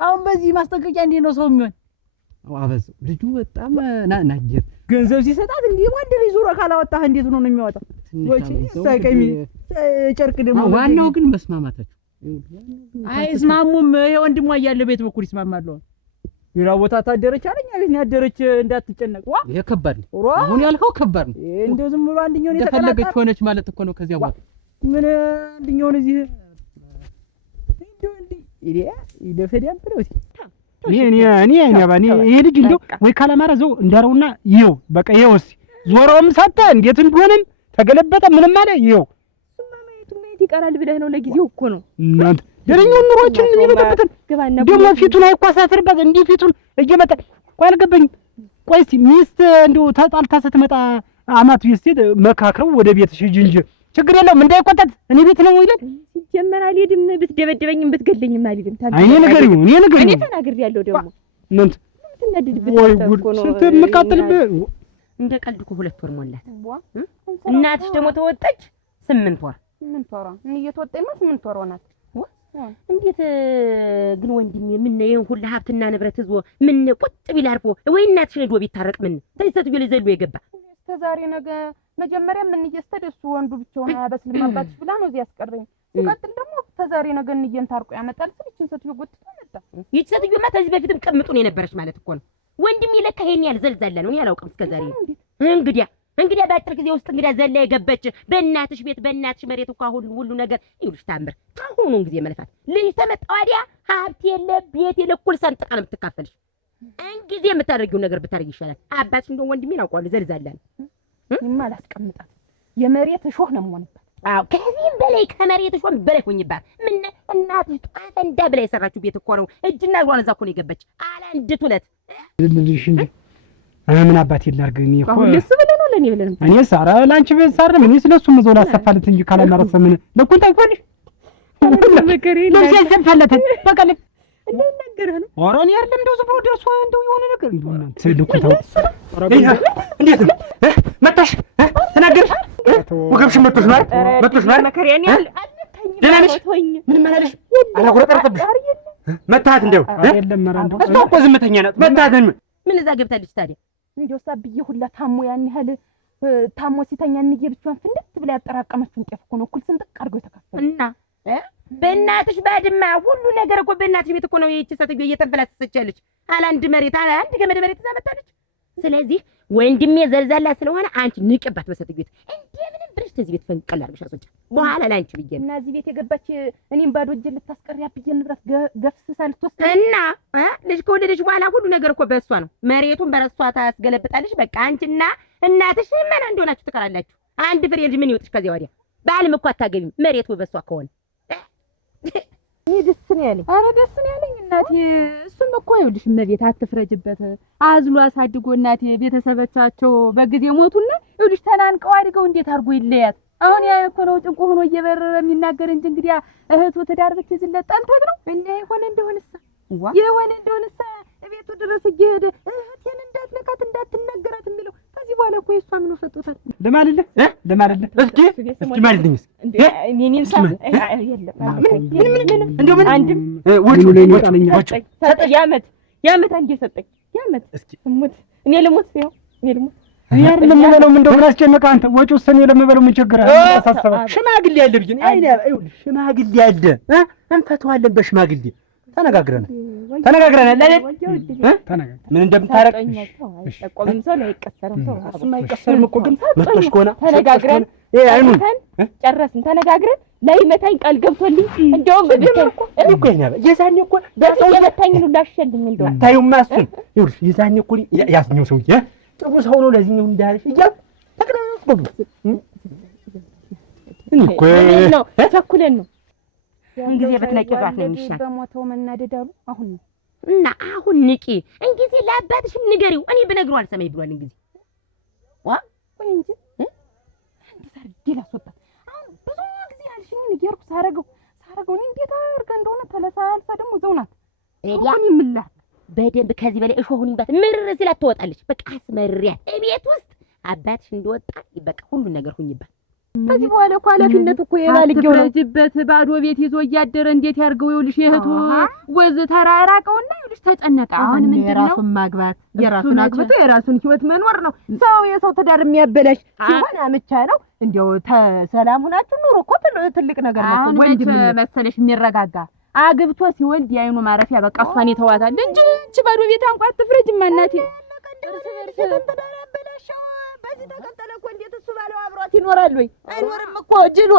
አሁን በዚህ ማስጠንቀቂያ እንዴት ነው ሰው የሚሆን አበዛው ልጁ በጣም ናጀር ገንዘብ ሲሰጣት እንዴ ወንድ ልጅ ዙሮ ካላወጣህ እንዴት ነው የሚያወጣው? ወጪ ሳይቀሚ ጨርቅ ደግሞ ዋናው ግን መስማማታችሁ። አይስማሙም። ይሄ ወንድሟ እያለ ቤት በኩል ይስማማሉ። ሌላ ቦታ ታደረች አለኝ አለኝ ያደረች እንዳትጨነቅ። ዋ ይሄ ከባድ ነው። አሁን ያልከው ከባድ ነው። እንደው ዝም ብሎ አንደኛው ነው የተፈለገች ሆነች ማለት እኮ ነው። ከዚያ በኋላ ምን አንደኛው ነው እዚህ እንደው እንዴ ይደፈዳል ብለው እኔ ባኔ ይሄ ልጅ እንደው ወይ ካላማረ ዘው እንዳረውና ይኸው በቃ ይኸው ዞሮም ሰጠ እንዴት እንደሆነም ተገለበጠ ምንም አለ ይኸው ማየት ይቀራል ብለህ ነው ለጊዜው እኮ ነው እናንተ ደረኛው ኑሮችን የሚመጣበትን ደግሞ ፊቱን አይኳሳትርበት እንዲህ ፊቱን እየመጣ ቆይ አልገባኝም። ቆይ እስኪ ሚስት እንደው ተጣልታ ስትመጣ አማት ቤት መካክረው ወደ ቤትሽ ሂጂ እንጂ ችግር የለውም እንዳይቆጣት እኔ ቤት ነው ይላል። ሲጀመር አልሄድም ብትደበደበኝም ብትገለኝም አልሄድም። እኔ ነገር እኔ ተናግሬያለሁ ደግሞ እናንተ ወይ ጉድ ስንት የምቃጥልብህ እንደ ቀልድ እኮ 2 ወር ሞላት። እናትሽ ደግሞ ተወጣች 8 ወር 8 ወር እኔ እየተወጣኝማ 8 ወር ሆናት። እንዴት ግን ወንድሜ ምን ይሄን ሁሉ ሀብትና ንብረት ይዞ ምን ቁጥ ቢል አርፎ ወይ እናትሽ ሄዶ ቢታረቅ ምን ተይሰት ቢል ዘሎ የገባ ተዛሬ ነገ መጀመሪያ ምን እየስተደሱ ወንዱ ብቻውን አያበስልም አባትሽ ብላ ነው እዚህ ያስቀረኝ። ሲቀጥል ደግሞ ተዛሬ ነገ እንየን ታርቆ ያመጣል ስልችን ሰትዮ ጎትቶ መጣ። ይች ሰትዮ ማታ እዚህ በፊትም ቅምጡን የነበረች ማለት እኮ ነው። ወንድሜ ለካ ይሄን ያህል ዘልዛላ ነው። እኔ አላውቅም እስከዛሬ። እንግዲያ በአጭር ጊዜ ውስጥ እንግዲያ ዘላ የገበች በእናትሽ ቤት በእናትሽ መሬት እኮ ሁሉ ነገር ይኸውልሽ ታምር ታሁኑን ጊዜ መልፋት ልጅ ተመጣ ወዲያ ሀብት የለ ቤት የለ እኩል ሰንጥቃ ነው የምትካፈልሽ። እንጊዜ የምታደርጊው ነገር ብታደርጊ ይሻላል። አባትሽ እንደው ወንድሜን አውቀዋለሁ ዘልዛላ ነው። አላስቀምጣት የመሬት እሾህ ነው የምሆንባት። አዎ ከዚህም በላይ ከመሬት እሾህ በላይ ሆኝባት። ምን እናትሽ ጧፍ እንዳ በላይ የሰራችው ቤት እኮ ነው። እጅና እግሯን እዛ እኮ ነው የገበች አለ እንድት ሁለት ልልሽ እንጂ ምን አባቴ ላድርግ እኔ እኮ ለሱ ብለህ ነው ለኔ ብለህ ነው። እኔ ሳራ ላንቺ በሳር ምን ስለሱ ምዘው ላሰፋለት እንጂ ካላማረሰ ምን ለኩን ታይፈልሽ ለምን ያዘንፈለት በቃ እንዴ ነገርህ ነው። ኧረ እኔ አይደለም እንደው ዝም ብሎ ደርሶ እንደው የሆነ ነገር እንደው እናንተ ልኩን ታው እንዴት ነው መጣሽ ተናገርሽ ወገብሽ መጥቶሽ ማለት መከሪያኔ ደናነሽ ምን ማለሽ አላቆረጠርጥብሽ መታት እንደው አይደለም መራንዶ እሷ እኮ ዝምተኛ ናት። መታት ምን እዛ ገብታለች ታዲያ እንደው ሳብዬ ሁላ ታሞ ያን ያህል ታሞ ሲተኛ እንዬ ብቻዋን ፍንድት ብላ ያጠራቀመችውን ጤፍ እኮ ነው እኩል ስንጥቅ አድርገው የተካፈሉ እና በእናትሽ ባድማ ሁሉ ነገር እኮ በእናትሽ ቤት እኮ ነው ይህች ሴትዮ እየተንፈላሰሰች ያለች። አንድ ገመድ መሬት ይዛ መጣለች። ስለዚህ ወንድሜ ዘልዛላ ስለሆነ አንቺ ንቅባት በሴትዮ ቤት እንደምንም ብለሽ ተዚህ ቤት ፈንቀል አድርገሽ አስወጪ። በኋላ ላንቺ ብዬ እና እዚህ ቤት የገባች እኔም ባዶ እጄ ልታስቀሪያ ብዬ ንብረት ገፍስሳ ልትወስድ እና ልጅ ከወለደች በኋላ ሁሉ ነገር እኮ በእሷ ነው። መሬቱን በረሷ ታስገለብጣለች። በቃ አንቺና እናትሽ ምን እንደሆናችሁ ትቀራላችሁ። አንድ ፍሬ ልጅ ምን ይወጥሽ ከዚያ ወዲያ? ባልም እኮ አታገቢም መሬቱ በእሷ ከሆነ እኔ ደስ ነው ያለኝ። ኧረ ደስ ነው ያለኝ እናቴ። እሱም እኮ ይኸውልሽ እመቤት አትፍረጅበት። አዝሎ አሳድጎ እናቴ ቤተሰቦቻቸው በጊዜ ሞቱና ይኸውልሽ ተናንቀው አድገው እንዴት አድርጎ ይለያት? አሁን ያ እኮ ነው ጭንቁ ሆኖ እየበረረ የሚናገር እንጂ እንግዲህ እህቱ ትዳር ብትይዝለት ጠልቶት ነው እና የሆነ እንደሆነሳ እቤቱ ድረስ እየሄደ እህቴን እንዳትነካት እንዳትናገራት የሚለው ከዚህ በኋላ እኮ የእሷ ምን ፈጦታል? ለማልልህ እስኪ ማልልኝ እስኪ እኔን ሳ የለም እንደው ምን አንድም ወጭ ሰጠኝ ያመት አንዴ ሰጠኝ ያመት እስኪ ሙት እኔ ልሙት ያር ለምንለው ምን እንደው አስጨነቀህ አንተ? ወጪው ሰኔ ለምበለው ምን ችግር አለ? ተሳሰበ ሽማግሌ ያለ ብዬ አይደል ሽማግሌ ያለ እንፈተዋለን በሽማግሌ ተነጋግረናል አይደል? ምን እንደምታረቅ አይጠቆምም ሰው ላይ አይቀሰርም ሰው እሱማ አይቀሰርም እኮ ግን መጥቶሽ ከሆነ ተነጋግረን አይኑን ጨረስን። ተነጋግረን ላይ መታኝ ቃል ገብቶልኝ እንደውም እኮ የዛኔ እኮ በሰው የመታኝ ነው ላሸልኝ እንደውም ታዩማ እሱን ይኸውልሽ የዛኔ እኮ ያስኘው ሰውዬ ጥሩ ሰው ነው ለዚህ ነው እንዳልሽ እያል ተቀደም እኮ ነው ቸኩለን ነው እንግዲህ በትለቂባት ነው የሚሻል። በሞተው መናደድ አሉ አሁን ነው እና አሁን ንቂ እንግዲህ ለአባትሽ ንገሪው። እኔ ብነግረው አልሰማኝ ብሏል። እንግዲህ ወይ እንጂ እንዴት አድርጌ ላስወጣት? አሁን ብዙ ጊዜ አልሽኝ ንገርኩ ሳረገው እኔ እንዴት አድርጋ እንደሆነ ተለሳልሳ ደግሞ ዘውናት እኔ ምላት በደንብ ከዚህ በላይ እሾሁን ይባት ምርር ሲላት ትወጣለች። በቃ አስመሪያት እቤት ውስጥ አባትሽ እንደወጣ በቃ ሁሉ ነገር ሁኝባት ከዚህ በኋላ እኮ ኃላፊነት እኮ የባልየው ነው። አትፍረጅበት። ባዶ ቤት ይዞ እያደረ እንዴት ያርገው? ይኸውልሽ የእህቱ ወዝ ተራራቀውና ይኸውልሽ ተጨነቀ። አሁን ምንድነው የራሱን ማግባት የራሱን አግብቶ የራሱን ህይወት መኖር ነው። ሰው የሰው ትዳር የሚያበላሽ ሲሆን አምቻ ነው። እንዲያው ሰላም ሆናችሁ ኑሮ እኮ ትልቅ ነገር ነው። አሁን መሰለሽ የሚረጋጋ አግብቶ ሲወልድ የአይኑ ማረፊያ በቃ እሷን ይተዋታል እንጂ እቺ ባዶ ቤት አንቋት ትፍረጅማ እናቴ። በዚህ ተቀጠለ እኮ እንዴት እሱ ባለው አብሯት ይኖራል ወይ? አይኖርም እኮ ጅሎ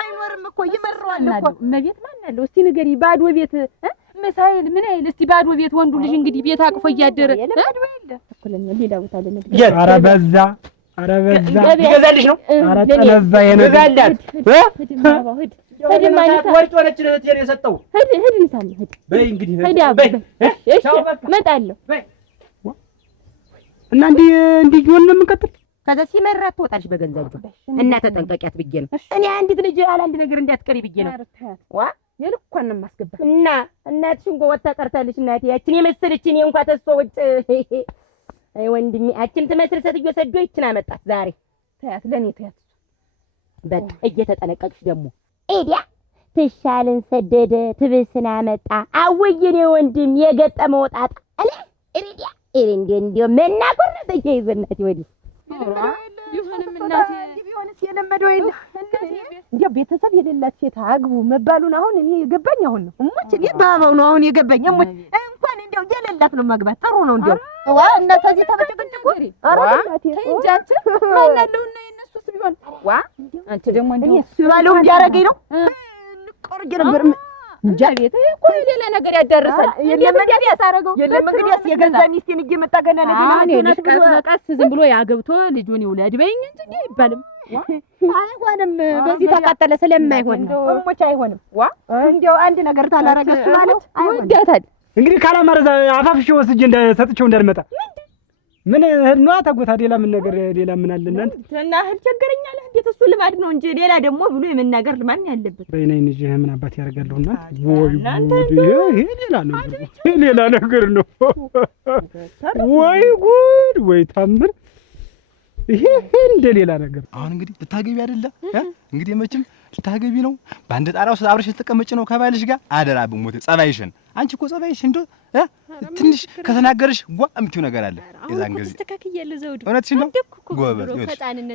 አይኖርም እኮ ይመረዋል እኮ። እመቤት ማን አለው እስቲ ንገሪ። ባዶ ቤት መሳይል ምን አይል እስቲ ባዶ ቤት ወንዱ ልጅ እንግዲህ ቤት አቅፎ እያደረ እኩለኛ ሌላ ቦታ ለነገር ኧረ በዛ ኧረ በዛ ይገዛልሽ ነው። ኧረ ተነዛ የነ ይገዛላት ሂድ ማለት ወርጮ ነች ለእህቴ ነው የሰጠው። ሂድ እንሳለን ሂድ በይ እንግዲህ በይ እሺ እመጣለሁ እና እንዲህ ይሆን ነው የምንቀጥል። ከዛ ሲመራት ትወጣልሽ በገንዘብ እና ተጠንቀቂያት ብዬ ነው እኔ አንዲት ልጅ አንድ ነገር እንዳትቀሪ ብዬ ነው። ዋ የልኳን ነው የማስገባት እና እናትሽን ጎወጣ ቀርታለች እናቴ ያችን የመሰለች እኔ እንኳን ተስፋ ወጭ አይ ወንድሜ አችን ትመስል ሴትዮ ሰዶ ይችን አመጣት ዛሬ ታያት ለኔ ታያት በቃ እየተጠነቀቅሽ ደግሞ ኤዲያ ትሻልን ሰደደ ትብስና መጣ አወየኔ ወንድም የገጠመ ወጣጣ አለ ኤዲያ እንዴ መናቆር ነው ተይዘናት ወዲ ይሁንም እናቴ ቢሆንስ የለመደው የለ እንዴ ቤተሰብ የሌላት ሴት አግቡ መባሉን አሁን እኔ የገባኝ አሁን ነው እሞች እኔ ባባው ነው አሁን የገባኝ እሞች እንኳን እንደው የሌላት ነው ማግባት ጥሩ ነው እንደው ዋ እና ከዚህ ተበጨቀጭቁ አራዳቴ እንጃች ማን ያለውና የነሱስ ቢሆን ዋ አንቺ ደግሞ እኔ ስባለው እንዲያረገኝ ነው ልቆርጅ ነበር እንጃ ቤት እኮ ሌላ ነገር ያዳርሳል። የለም እንግዲህ ያሳረገው የለም እንግዲህ የገዛ ሚስቴን እየመጣ ገና ነው ቀስ በቀስ ዝም ብሎ ያገብቶ ልጁን ይውለድ በይኝ እንጂ አይባልም። አይሆንም በዚህ ተቃጠለ ስለማይሆን ነው እሞች አይሆንም። ዋ እንደው አንድ ነገር ታላረገሱ ማለት አይወዳታል። እንግዲህ ካላማረዛ አፋፍሽ ወስጄ ሰጥቼው እንዳልመጣ ምን ነው ታጎታ ሌላ ምን ነገር ሌላ ምን አለ እናንተ እና እህል ቸገረኛል። እንዴት እሱ ልማድ ነው እንጂ ሌላ ደግሞ ብሎ የመናገር ልማድ ያለበት በእኔ ልጅ ምን አባት ያደርጋለሁና ወይ ሌላ ነገር ነው። ወይ ጉድ ወይ ታምር ይሄ እንደ ሌላ ነገር። አሁን እንግዲህ ልታገቢ አይደለ እንግዲህ መቼም ልታገቢ ነው። በአንድ ጣራው አብረሽ ልትቀመጪ ነው ከባልሽ ጋር። አደራ ብሞት ጸባይሽን አንቺ እኮ ጸባይሽ እንደው ትንሽ ከተናገርሽ ጓ እምቲው ነገር አለ። የዛን ጊዜ ተስተካክያለሁ ዘውዱ እውነትሽ ነው። ጎበዝ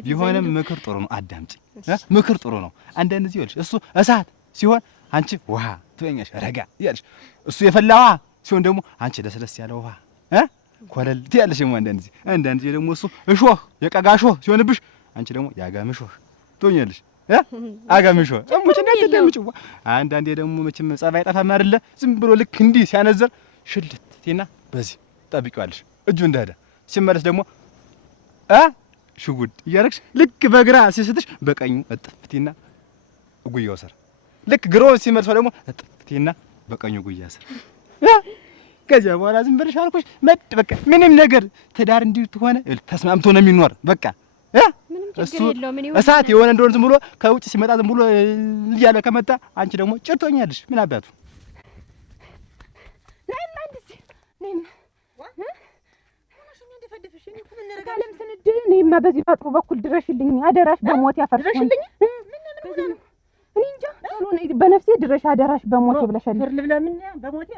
ቢሆንም ምክር ጥሩ ነው። አዳምጪ ምክር ጥሩ ነው። አንዳንድ ጊዜ ይኸውልሽ እሱ እሳት ሲሆን አንቺ ውሃ ትበኛሽ ረጋ ይያልሽ። እሱ የፈላ ውሃ ሲሆን ደግሞ አንቺ ለስለስ ያለ ውሃ ኮለል ትያለሽ። አንዳንድ ጊዜ ደግሞ እሱ እሾህ የቀጋ እሾህ ሲሆንብሽ አንቺ ደግሞ ያጋም እሾህ ትሆኛለሽ። አጋም እሾህ እሙጭ እንዳትደምጪ። አንዳንዴ ደግሞ መቼም ጸባይ ጠፋም አይደለ ዝም ብሎ ልክ እንዲህ ሲያነዘር ሽልትቴና በዚህ ጠብቂዋለሽ። እጁ እንደሄደ ሲመለስ ደግሞ ሽጉድ እያደረግሽ ልክ በግራ ሲስትሽ በቀኙ እጥፍቴና ጉያው ስር ልክ ግሮ ሲመልሰው ደግሞ እጥፍቴና በቀኙ ጉያ ስር ከዚያ በኋላ ዝም ብለሽ አልኩሽ በቃ ምንም ነገር ትዳር እንዲህ ሆነ ተስማምቶ ነው የሚኖር። በቃ እሱ እሳት የሆነ እንደሆነ ዝም ብሎ ከውጭ ሲመጣ ዝም ብሎ እያለ ከመጣ አንቺ ደግሞ ጭርቶኛለሽ። ምን አባቱ እኔማ በዚህ ባጥሩ በኩል ድረሽልኝ አደራሽ በሞት ያፈርሽልኝ። እኔ እንጃ በነፍሴ ድረሽ አደራሽ በሞት ብለሽልኝ ለምን በሞት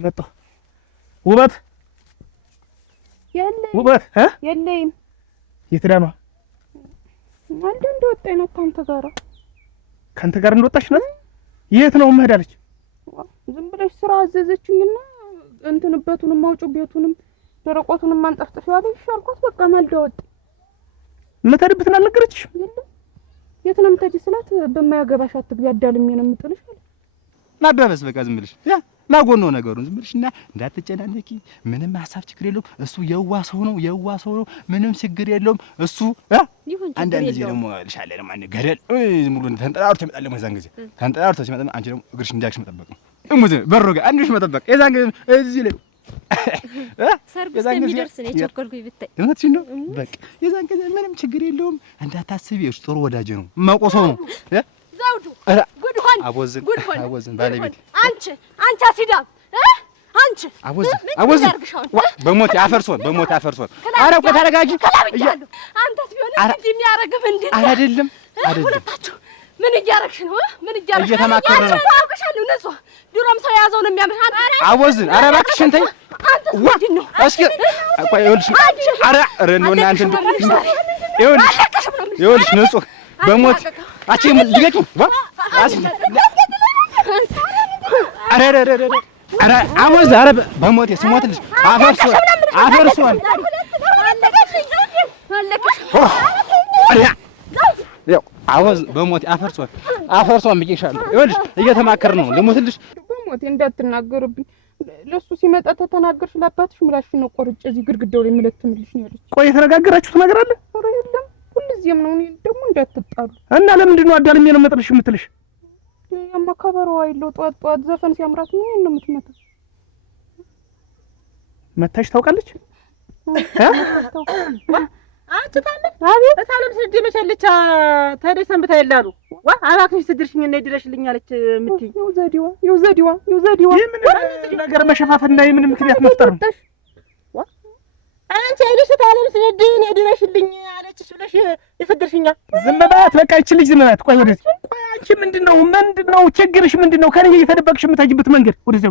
መጣሁ ውበት ውበት የለኝም። የት ሄዳ ነው? አንድ እንደወጣኝ ነው ከአንተ ጋር እንደወጣች ናት። የት ነው መሄዳለች? ዝም ብለሽ ስራ አዘዘችኝና እንትንበቱንም አውጪው ቤቱንም ደረቆቱንም አንጠፍጥፍ ያለሽ አልኳት። በቃ ማልዳ ወጣ። የምትሄድበትን አልነገረችሽም? የት ነው የምትሄጂ ስላት በማያገባሽ አትግቢ አዳልሜ ነው የምጥልሽ አለ። ማባበስ በቃ ዝም ብለሽ ማጎን ነው ነገሩን። ዝም ብለሽና እንዳትጨናነቂ፣ ምንም ሀሳብ ችግር የለውም። እሱ የዋ ሰው ነው፣ ምንም ችግር የለውም እሱ። አንዳንድ ጊዜ ደግሞ ልሻለ ለማን ገደል ዝም ብሎ ተንጠራርቶ ይመጣል። ደግሞ የዛን ጊዜ ተንጠራርቶ ሲመጣ አንቺ ደግሞ እግርሽ እንዳልሽ መጠበቅ ነው። እሙት በሮ ጋር አንድሽ መጠበቅ። የዛን ጊዜ እዚህ ላይ ሰርቪስ የሚደርስ ነው የቸኮልኩኝ ብታይ። እውነትሽን ነው። በቃ የዛን ጊዜ ምንም ችግር የለውም። እንዳታስቢ፣ እሱ ጥሩ ወዳጅ ነው፣ የማውቀው ነው። ዘውዱ ጉድ ሆን አቦዝን ባለቤት አንቺ አሲዳም አንቺ አቦዝን በሞት ያፈርሶን ኧረ ቆይ ተረጋጊ። አንተስ ቢሆን እንዴ የሚያረግ ምንድን ነው? አይደለም ምን እያረግሽ ነው? እየተማከረ ነው። አውቅሻለሁ። ንጹህ ድሮም ሰው የያዘው ነው የሚያምር። አቦዝን ኧረ እባክሽን ተይ። አንተስ ምንድን ነው? እስኪ ቆይ ይኸውልሽ፣ ኧረ ነው እናንተ ይኸውልሽ ንጹህ በሞት አቺ ምን ልገጭ ኧረ አቦዝ ኧረ በሞቴ ስሞትልሽ አፈርሶን አቦዝ በሞቴ አፈርሶን ብዬሻለሁ። ይኸውልሽ እየተማከር ነው። ልሞትልሽ በሞቴ እንዳትናገርብኝ። ለሱ ሲመጣ ተተናገርሽ ለአባትሽ ምላሽን ነው ቆርጬ እዚህ ግድግዳው ላይ የምለትምልሽ ነው ያለች። ቆይ የተነጋገራችሁት ነገር አለ? ኧረ የለም ሁልጊዜም ነው። እኔ ደግሞ እንዳትጣሉ እና ለምንድን ነው አዳልሜ ነው መጥልሽ የምትልሽ? ያማከበሩ አይለው ጧት ዘፈን ሲያምራት ምን ነው የምትመጣው? መታሽ ታውቃለች? አቤት ታለም ስድድ መቻለች ታዲያ ሰንብታ ይላሉ አባክሽ ስድርሽኝ እና ይድረሽልኝ አለች የምትይ ይው ዘዲዋ የምን ነገር መሸፋፈና የምን ምክንያት መፍጠር ነው? አንቺ አይልሽ ታለም ስድድ እኔ ይድረሽልኝ አለችሽ ብለሽ የሰደርሽኛ። ዝም በላት በቃ። ይቺ ልጅ ዝም በላት። ቆይ ወደዚህ ቆይ። አንቺ ምንድነው ችግርሽ? ምንድነው ከኔ እየተደበቅሽ የምታጅበት መንገድ? ወደዚህ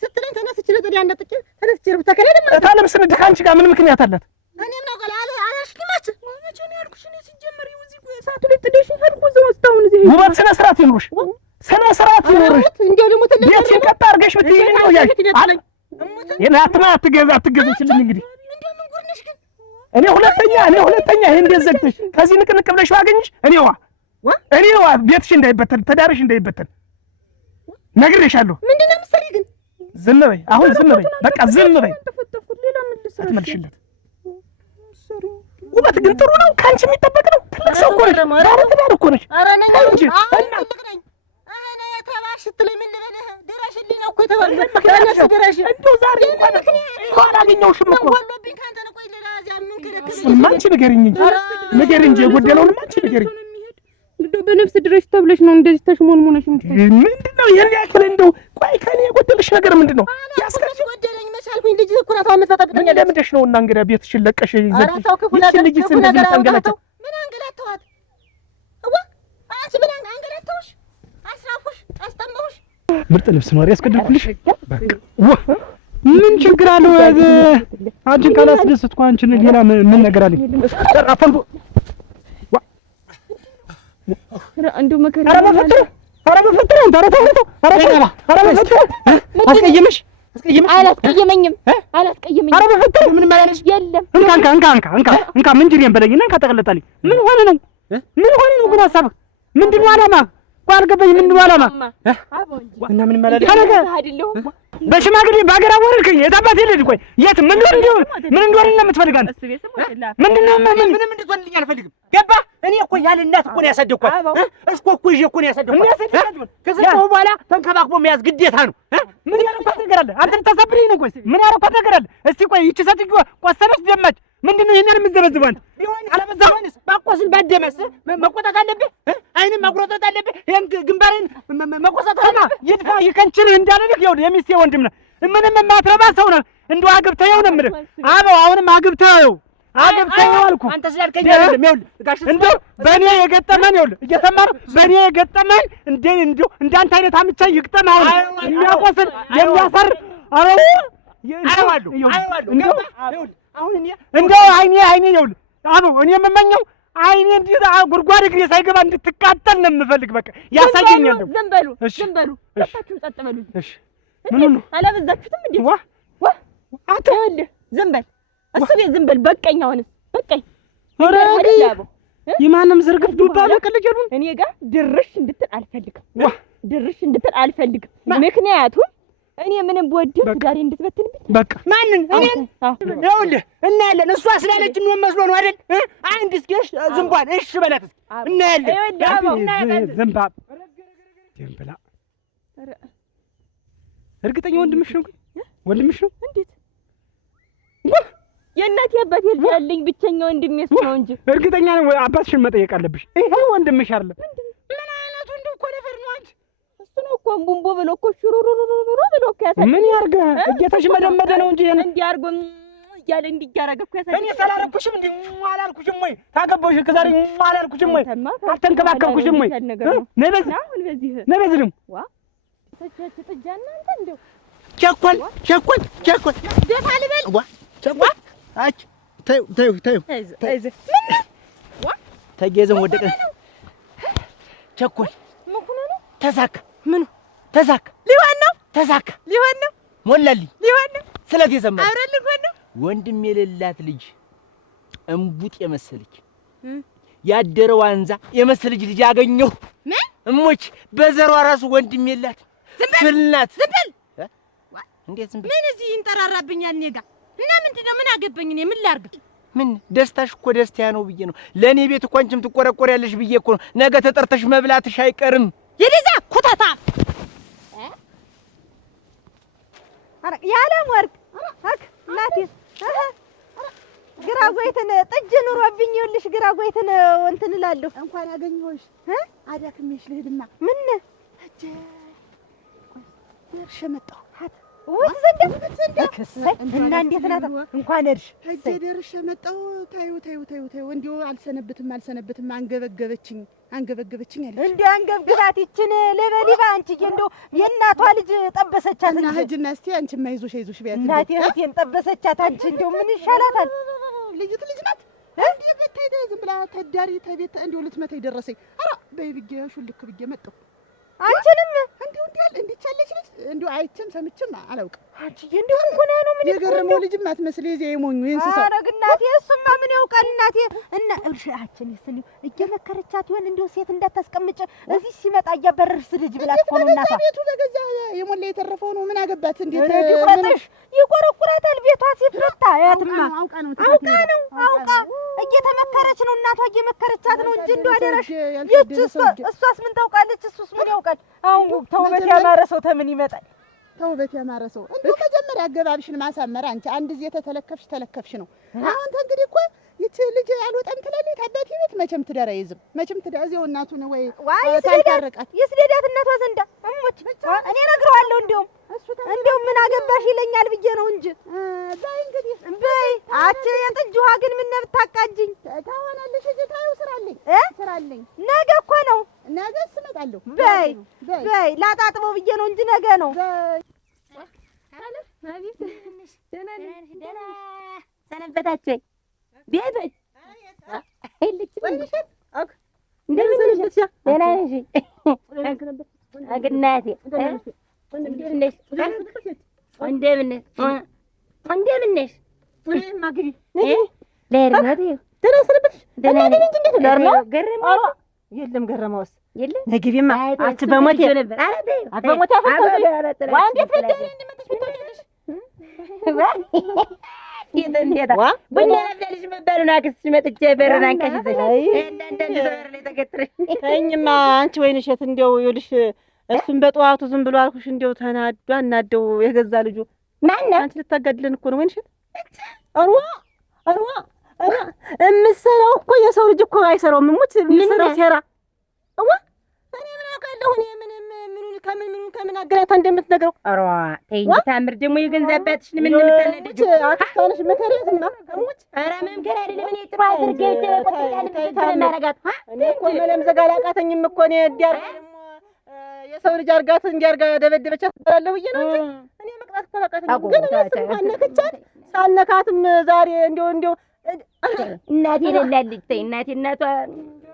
ስትለኝ ተነስቼ ለጥሪ አንደጥቄ ተነስቼ ብታከለ ታለም ስንድ ካንቺ ጋር ምን ምክንያት አላት? እኔም ነው ቀላ አላሽኪማች መቼ ነው ያልኩሽ? እኔ ሲጀመር እዚህ ሰዓቱ ላይ ትደሽ ይፈልኩ ዘውስታውን እዚህ ውበት ስነ ስርዓት ይኖርሽ፣ ስነ ስርዓት ይኖርሽ። እንደው ደግሞ ተለየ ቤት ቀጣ አርገሽ ብትይ ነው ያሽ አለኝ። የናትማ አትገዛችልኝ። እንግዲህ እንደው ምን ጉድ ነሽ ግን? እኔ ሁለተኛ ይሄን እንዴት ዘግተሽ ከዚህ ንቅንቅ ብለሽ ባገኝሽ እኔዋ ቤትሽ እንዳይበተን ተዳርሽ እንዳይበተን ነግሬሻለሁ። ምንድነው የምትሰሪው ግን? ዝም በይ አሁን፣ ዝም በይ በቃ ዝም በይ። አትመልሽለት። ውበት ግን ጥሩ ነው፣ ካንቺ የሚጠበቅ ነው። ትልቅ ሰው እኮ ነሽ፣ ባለ ትዳር እኮ ነሽ። ኧረ ነኝ እንጂ ትልቅ ነኝ። እኔ የተባልሽ ስትለኝ ምን ልበልህ? ድረሽልኝ ነው እኮ የተባልኩት። ከነሱ ድረሽ እንደው ዛሬ እንኳን አላገኘሁሽም እኮ ወሎብኝ ካንተ ነው። ቆይ ሌላ እዚያ ምን ከደከመኝ አንቺ ንገሪኝ እንጂ የጎደለውን አንቺ ንገሪኝ። እንደው በነፍስ ድረሽ ተብለሽ ነው እንደዚህ ተሽሞንሞነሽ የምትሆኚው? ምንድነው ይሄን ያክል? እንደው ቆይ ከኔ የጎደለሽ ነገር ምንድነው? ያስከሽ ጎደለኝ መቻልኩኝ። ልጅ እኮ ናት የምትጠብቀኝ። ለምንድነሽ ነው እና እንግዲህ ቤትሽን ለቀሽ ይዘሽ አራታው ክፉ ነገር አንገላታው። ምን አንገላታዋት? አንቺ ምን አንገላታውሽ? አስራፉሽ፣ አስጠመሁሽ። ምርጥ ልብስ ነው ያስቀደልኩልሽ። በቃ ምን ችግር አለው? አንቺን ካላስደሰትኩ አንቺን ሌላ ምን ነገር አለኝ? አፈልኩ እንደው መከራ አስቀየመሽ? አላስቀየመኝም። ኧረ በፈጠረው ምን ማለት ነው? የለም እንካ ምንድነው በለኝና እንካ ጠቅለጣልኝ። ምን ሆነ ነው ግን ሀሳብህ ምንድን ነው? ዓላማ እኮ አልገባኝም። ምንድን ነው ዓላማ? እና ምን ማለት አይደለም በሽማግሌ በአገር አወረድከኝ። የታባት የለድ ቆይ የት ምን እንደሆነ ለምትፈልጋለህ ምንድን ነው? ምንም እንድትሆንልኝ አልፈልግም። ገባህ? እኔ እኮ ያለ እናት እኮ ነው ያሳደግኳት። እኮ ይዤ እኮ ነው ያሳደግኳት። ከሰጠሁ በኋላ ተንከባክቦ መያዝ ግዴታ ነው። ምን ያደረኳት ነገር አለ? አንተ ልታሳብለኝ ነው? ቆይ ምን ያደረኳት ነገር አለ? እስቲ ቆይ ይቺ ሴትዮ ቆሰለች፣ ደማች። ምንድነው ይሄንን የምትዘበዝበው አንተ? ቢሆን አለበዛሁንስ ባቆስል ባደመስ መቆጣት አለብህ። አይንም ማጉረጠጥ አለብህ። ይሄን ግንባሬን መቆጣት አለብህ። ይድፋ ይከንችልህ እንዳልልህ። ይኸውልህ የሚስቴ ወንድም ነህ። ምንም የማትረባ ሰው ነህ። እንደው አግብተኸው ነው የምልህ። አበው አሁንም አግብተኸው አልኩህ። አንተ ስላልከኝ አይደለም። ይኸውልህ እንደው በእኔ የገጠመን ይኸውልህ እየሰማህ በእኔ የገጠመን እንደው እንዳንተ አይነት አምቻ ይግጠም። አሁን የሚያቆስል የሚያሰር አየዋለሁ። እንደው አይኔ ይኸውልህ አበው እኔ የምመኘው አይኔ እንዲህ ጉድጓድ እግሬ ሳይገባ እንድትቃጠል ነው የምፈልግ። በቃ ያሳየኛል። ዝም በሉ ሁለታችሁም ጸጥ በሉ። እሺ ምን ነው አላበዛችሁትም እንዴ? አንተ ይኸውልህ ዝም በል እሱ ቤት ዝም በል። በቃኝ፣ አሁንስ በቃኝ። የማንም ዝርግፍ ዱባ ለቀልጀሩን እኔ ጋር ድርሽ እንድትል አልፈልግም። ድርሽ እንድትል አልፈልግም። ምክንያቱም እኔ ምንም በወድህ ትዳሬ እንድትበትንብኝ በቃ ማንን እኔን ይኸውልህ እናያለን። እሷ ስላለች ምን መስሎ ነው አይደል? አንድ እስኪሽ ዝምቧን እሺ በላት እናያለን። ዝምባብ ደምብላ እርግጠኛ ወንድምሽ ነው? ወንድምሽ ነው? እንዴት የእናቴ አባቴ ልጅ ያለኝ ብቸኛ ወንድሜ እሱ ነው እንጂ እርግጠኛ ነው። አባትሽን መጠየቅ አለብሽ። ይሄ ወንድምሽ አይደለም። ምን አይነቱ እንደው እኮ ነበር ነው አንቺ እሱ ነው እኮ ቡምቦ ብሎ እኮ ሹሩሩሩሩ ብሎ እኮ ያሳየኝ። ምን ያርጋ እየተሽመደመደ ነው እንጂ እንዲያርጎ እያለ እንዲያረገ እኮ ያሳየኝ። እኔ ሳላረኩሽም እንዴ አላልኩሽም ወይ? ታገባሽ ከዛሬ አላልኩሽም ወይ? አልተንከባከብኩሽም ወይ? ነበዝ ደግሞ ዋ ተቸች ጥጃና አንተ እንደው ቸኮል ደፋ ልበል ዋ ቸኮል አች ተይው ዋ ተጌዘን ወደቀ። ቸኮል ተሳካ። ምኑ ተሳካ? ሊሆን ነው ሞላልኝ ሊሆን ነው ስለት የሰማኝ አረል ሊሆን ነው። ወንድም የሌላት ልጅ እምቡጥ የመሰለች ያደረ ዋንዛ የመሰለች ልጅ ያገኘሁ እሞች በዘሯ ራሱ ወንድም የላት ፍልናት። ዝም በል እንዴት ዝም በል? ምን እዚህ ይንጠራራብኛል እኔ ጋር እና ምንድነው? ምን አገባኝ እኔ ምን ላርግ? ምን ደስታሽ እኮ ደስታ ነው ብዬ ነው። ለኔ ቤት እኮ አንቺም ትቆረቆሪያለሽ ብዬ እኮ ነው። ነገ ተጠርተሽ መብላትሽ አይቀርም። የደዛ ኩታታ አረ ያለም ወርቅ አክ እናቴ ግራጎይትን ጥጅ ኑሮብኝ ይኸውልሽ ግራጎይትን እንትን እላለሁ። እንኳን አገኘሁሽ አዳክሜሽ ልሂድማ። ምን እጄ ደርሼ መጣሁ። ወይ ዘንደ እና እንዴት ናት? እንኳን እርሽ እጄ ደርሼ መጣሁ። ታዩ እንዲሁ አልሰነብትም አንገበገበችኝ አለች። እንዴ አንገብግባት ይችን ለበሊባ አንቺዬ እንደው የእናቷ ልጅ ጠበሰቻት እና ሂጂና እስቲ አንቺማ አይዞሽ ቢያት እናቴ እህቴን ጠበሰቻት። አንቺ እንደው ምን ይሻላታል? ልጅት ልጅ ናት እንዴ በተይደ ዝም ብላ ተዳሪ ተቤት እንደው ልትመታኝ ደረሰኝ። ኧረ በይ ብዬ ሹልክ ብዬ መጣሁ። አንቺንም እንዲሁ እንዲያል እንዲቻለች ልጅ እንዲሁ አይቼም ሰምቼም አላውቅም። አንቺዬ እንደው ሆነ ነው ምን የገረመው ልጅም አትመስል የዚህ የሞኙ እንስሳው። ኧረ እናቴ እሱማ ምን ያውቃል እናቴ። እና እርሻችን ይስልዩ እየመከረቻት ይሆን እንደው ሴት እንዳታስቀምጭ እዚህ ሲመጣ እያበረርስ ልጅ ብላት እኮ ነው እናቷ። ቤቱ በገዛ የሞላ የተረፈው ነው ምን አገባት? እንዴት ይቆረጥሽ ይቆረቁራታል ቤቷ ሲፈታ ያትማ አውቃ እየተመከረች ነው እናቷ እየመከረቻት ነው እንጂ እንደው አደረሽ ይች እሷስ ምን ታውቃለች? እሱስ ምን ያውቃል? አሁን ተውበት ያማረ ሰው ተምን ይመጣል? ተውበት ያማረ ሰው እንደው መጀመሪያ አገባብሽን ማሳመር አንቺ አንድ ጊዜ ተለከፍሽ ነው። አሁን እንግዲህ እኮ ይቺ ልጅ አልወጣም ትላለች ታባቴ ቤት መቼም ትዳር አይዝም። መቼም ትዳር እዚያው እናቱ ነው ወይ ታልታረቃት የስደዳት እናቷ ዘንዳ እሞች እኔ እነግረዋለሁ። እንደውም ምን አገባሽ ይለኛል ብዬ ነው እንጂ በይ እንግዲህ በይ አቺ የጥጅ ውሃ ግን ምን ብታቃጅኝ ታሆናለሽ። እዚህ ታዩ ስራለኝ ነገ እኮ ነው ነገ ስመጣለሁ። በይ ላጣጥበው ብዬ ነው እንጂ ነገ ነው። አቤት ደህና ሰነበታችሁ ቤቶች እንደምን ነሽ? ደህና ነሽ? አግናቴ እንደምን ነሽ? የለም ገረመውስ የለም ነግቢማ አት በሞቴ በሞቴ አፈሰደ ዋንዴት ፈደረ እንደመጣሽ ብታውቂያለሽ እንዴት ቡና ለልጅ መባሉን አክስሽ መጥቼ በረን አንቀሽ ይዘሽ እንደንደን ዘበር ላይ ተገትረሽ ተኝማ አንቺ ወይንሸት እንደው ይኸውልሽ እሱን በጠዋቱ ዝም ብሎ አልኩሽ እንደው ተናዷ እናደው የገዛ ልጁ ማን አንቺ ልታጋድለን እኮ ነው ወይንሸት አርዋ እምሰራው እኮ የሰው ልጅ እኮ አይሰራውም ሙት የሚሰራው ሴራ እኔ ምን አውቃለሁ እኔ ከምን አገናኝታ እንደምትነግረው አርዋ ተይ እንጂ ታምር ደግሞ የገንዘብ አባትሽ ምን እንደምታነደጅ አትስታነሽ መከሪያትና ሙት ኧረ መምከር አይደለም እኔ ጥሩ አድርጌ ማረጋት እኔ እኮ ምንም ዘጋላቃተኝም እኮ እኔ እንዲያርጋ የሰው ልጅ አርጋት እንዲያርጋ ደበደበቻት ትባላለሁ ብዬ ነው እንጂ እኔ መቅጣት እኮ አላቃተኝም። ግን እንኳን ነክቻት ሳልነካትም ዛሬ እንደው እናቴ የሌላለች ተይ እናቴ እናቷ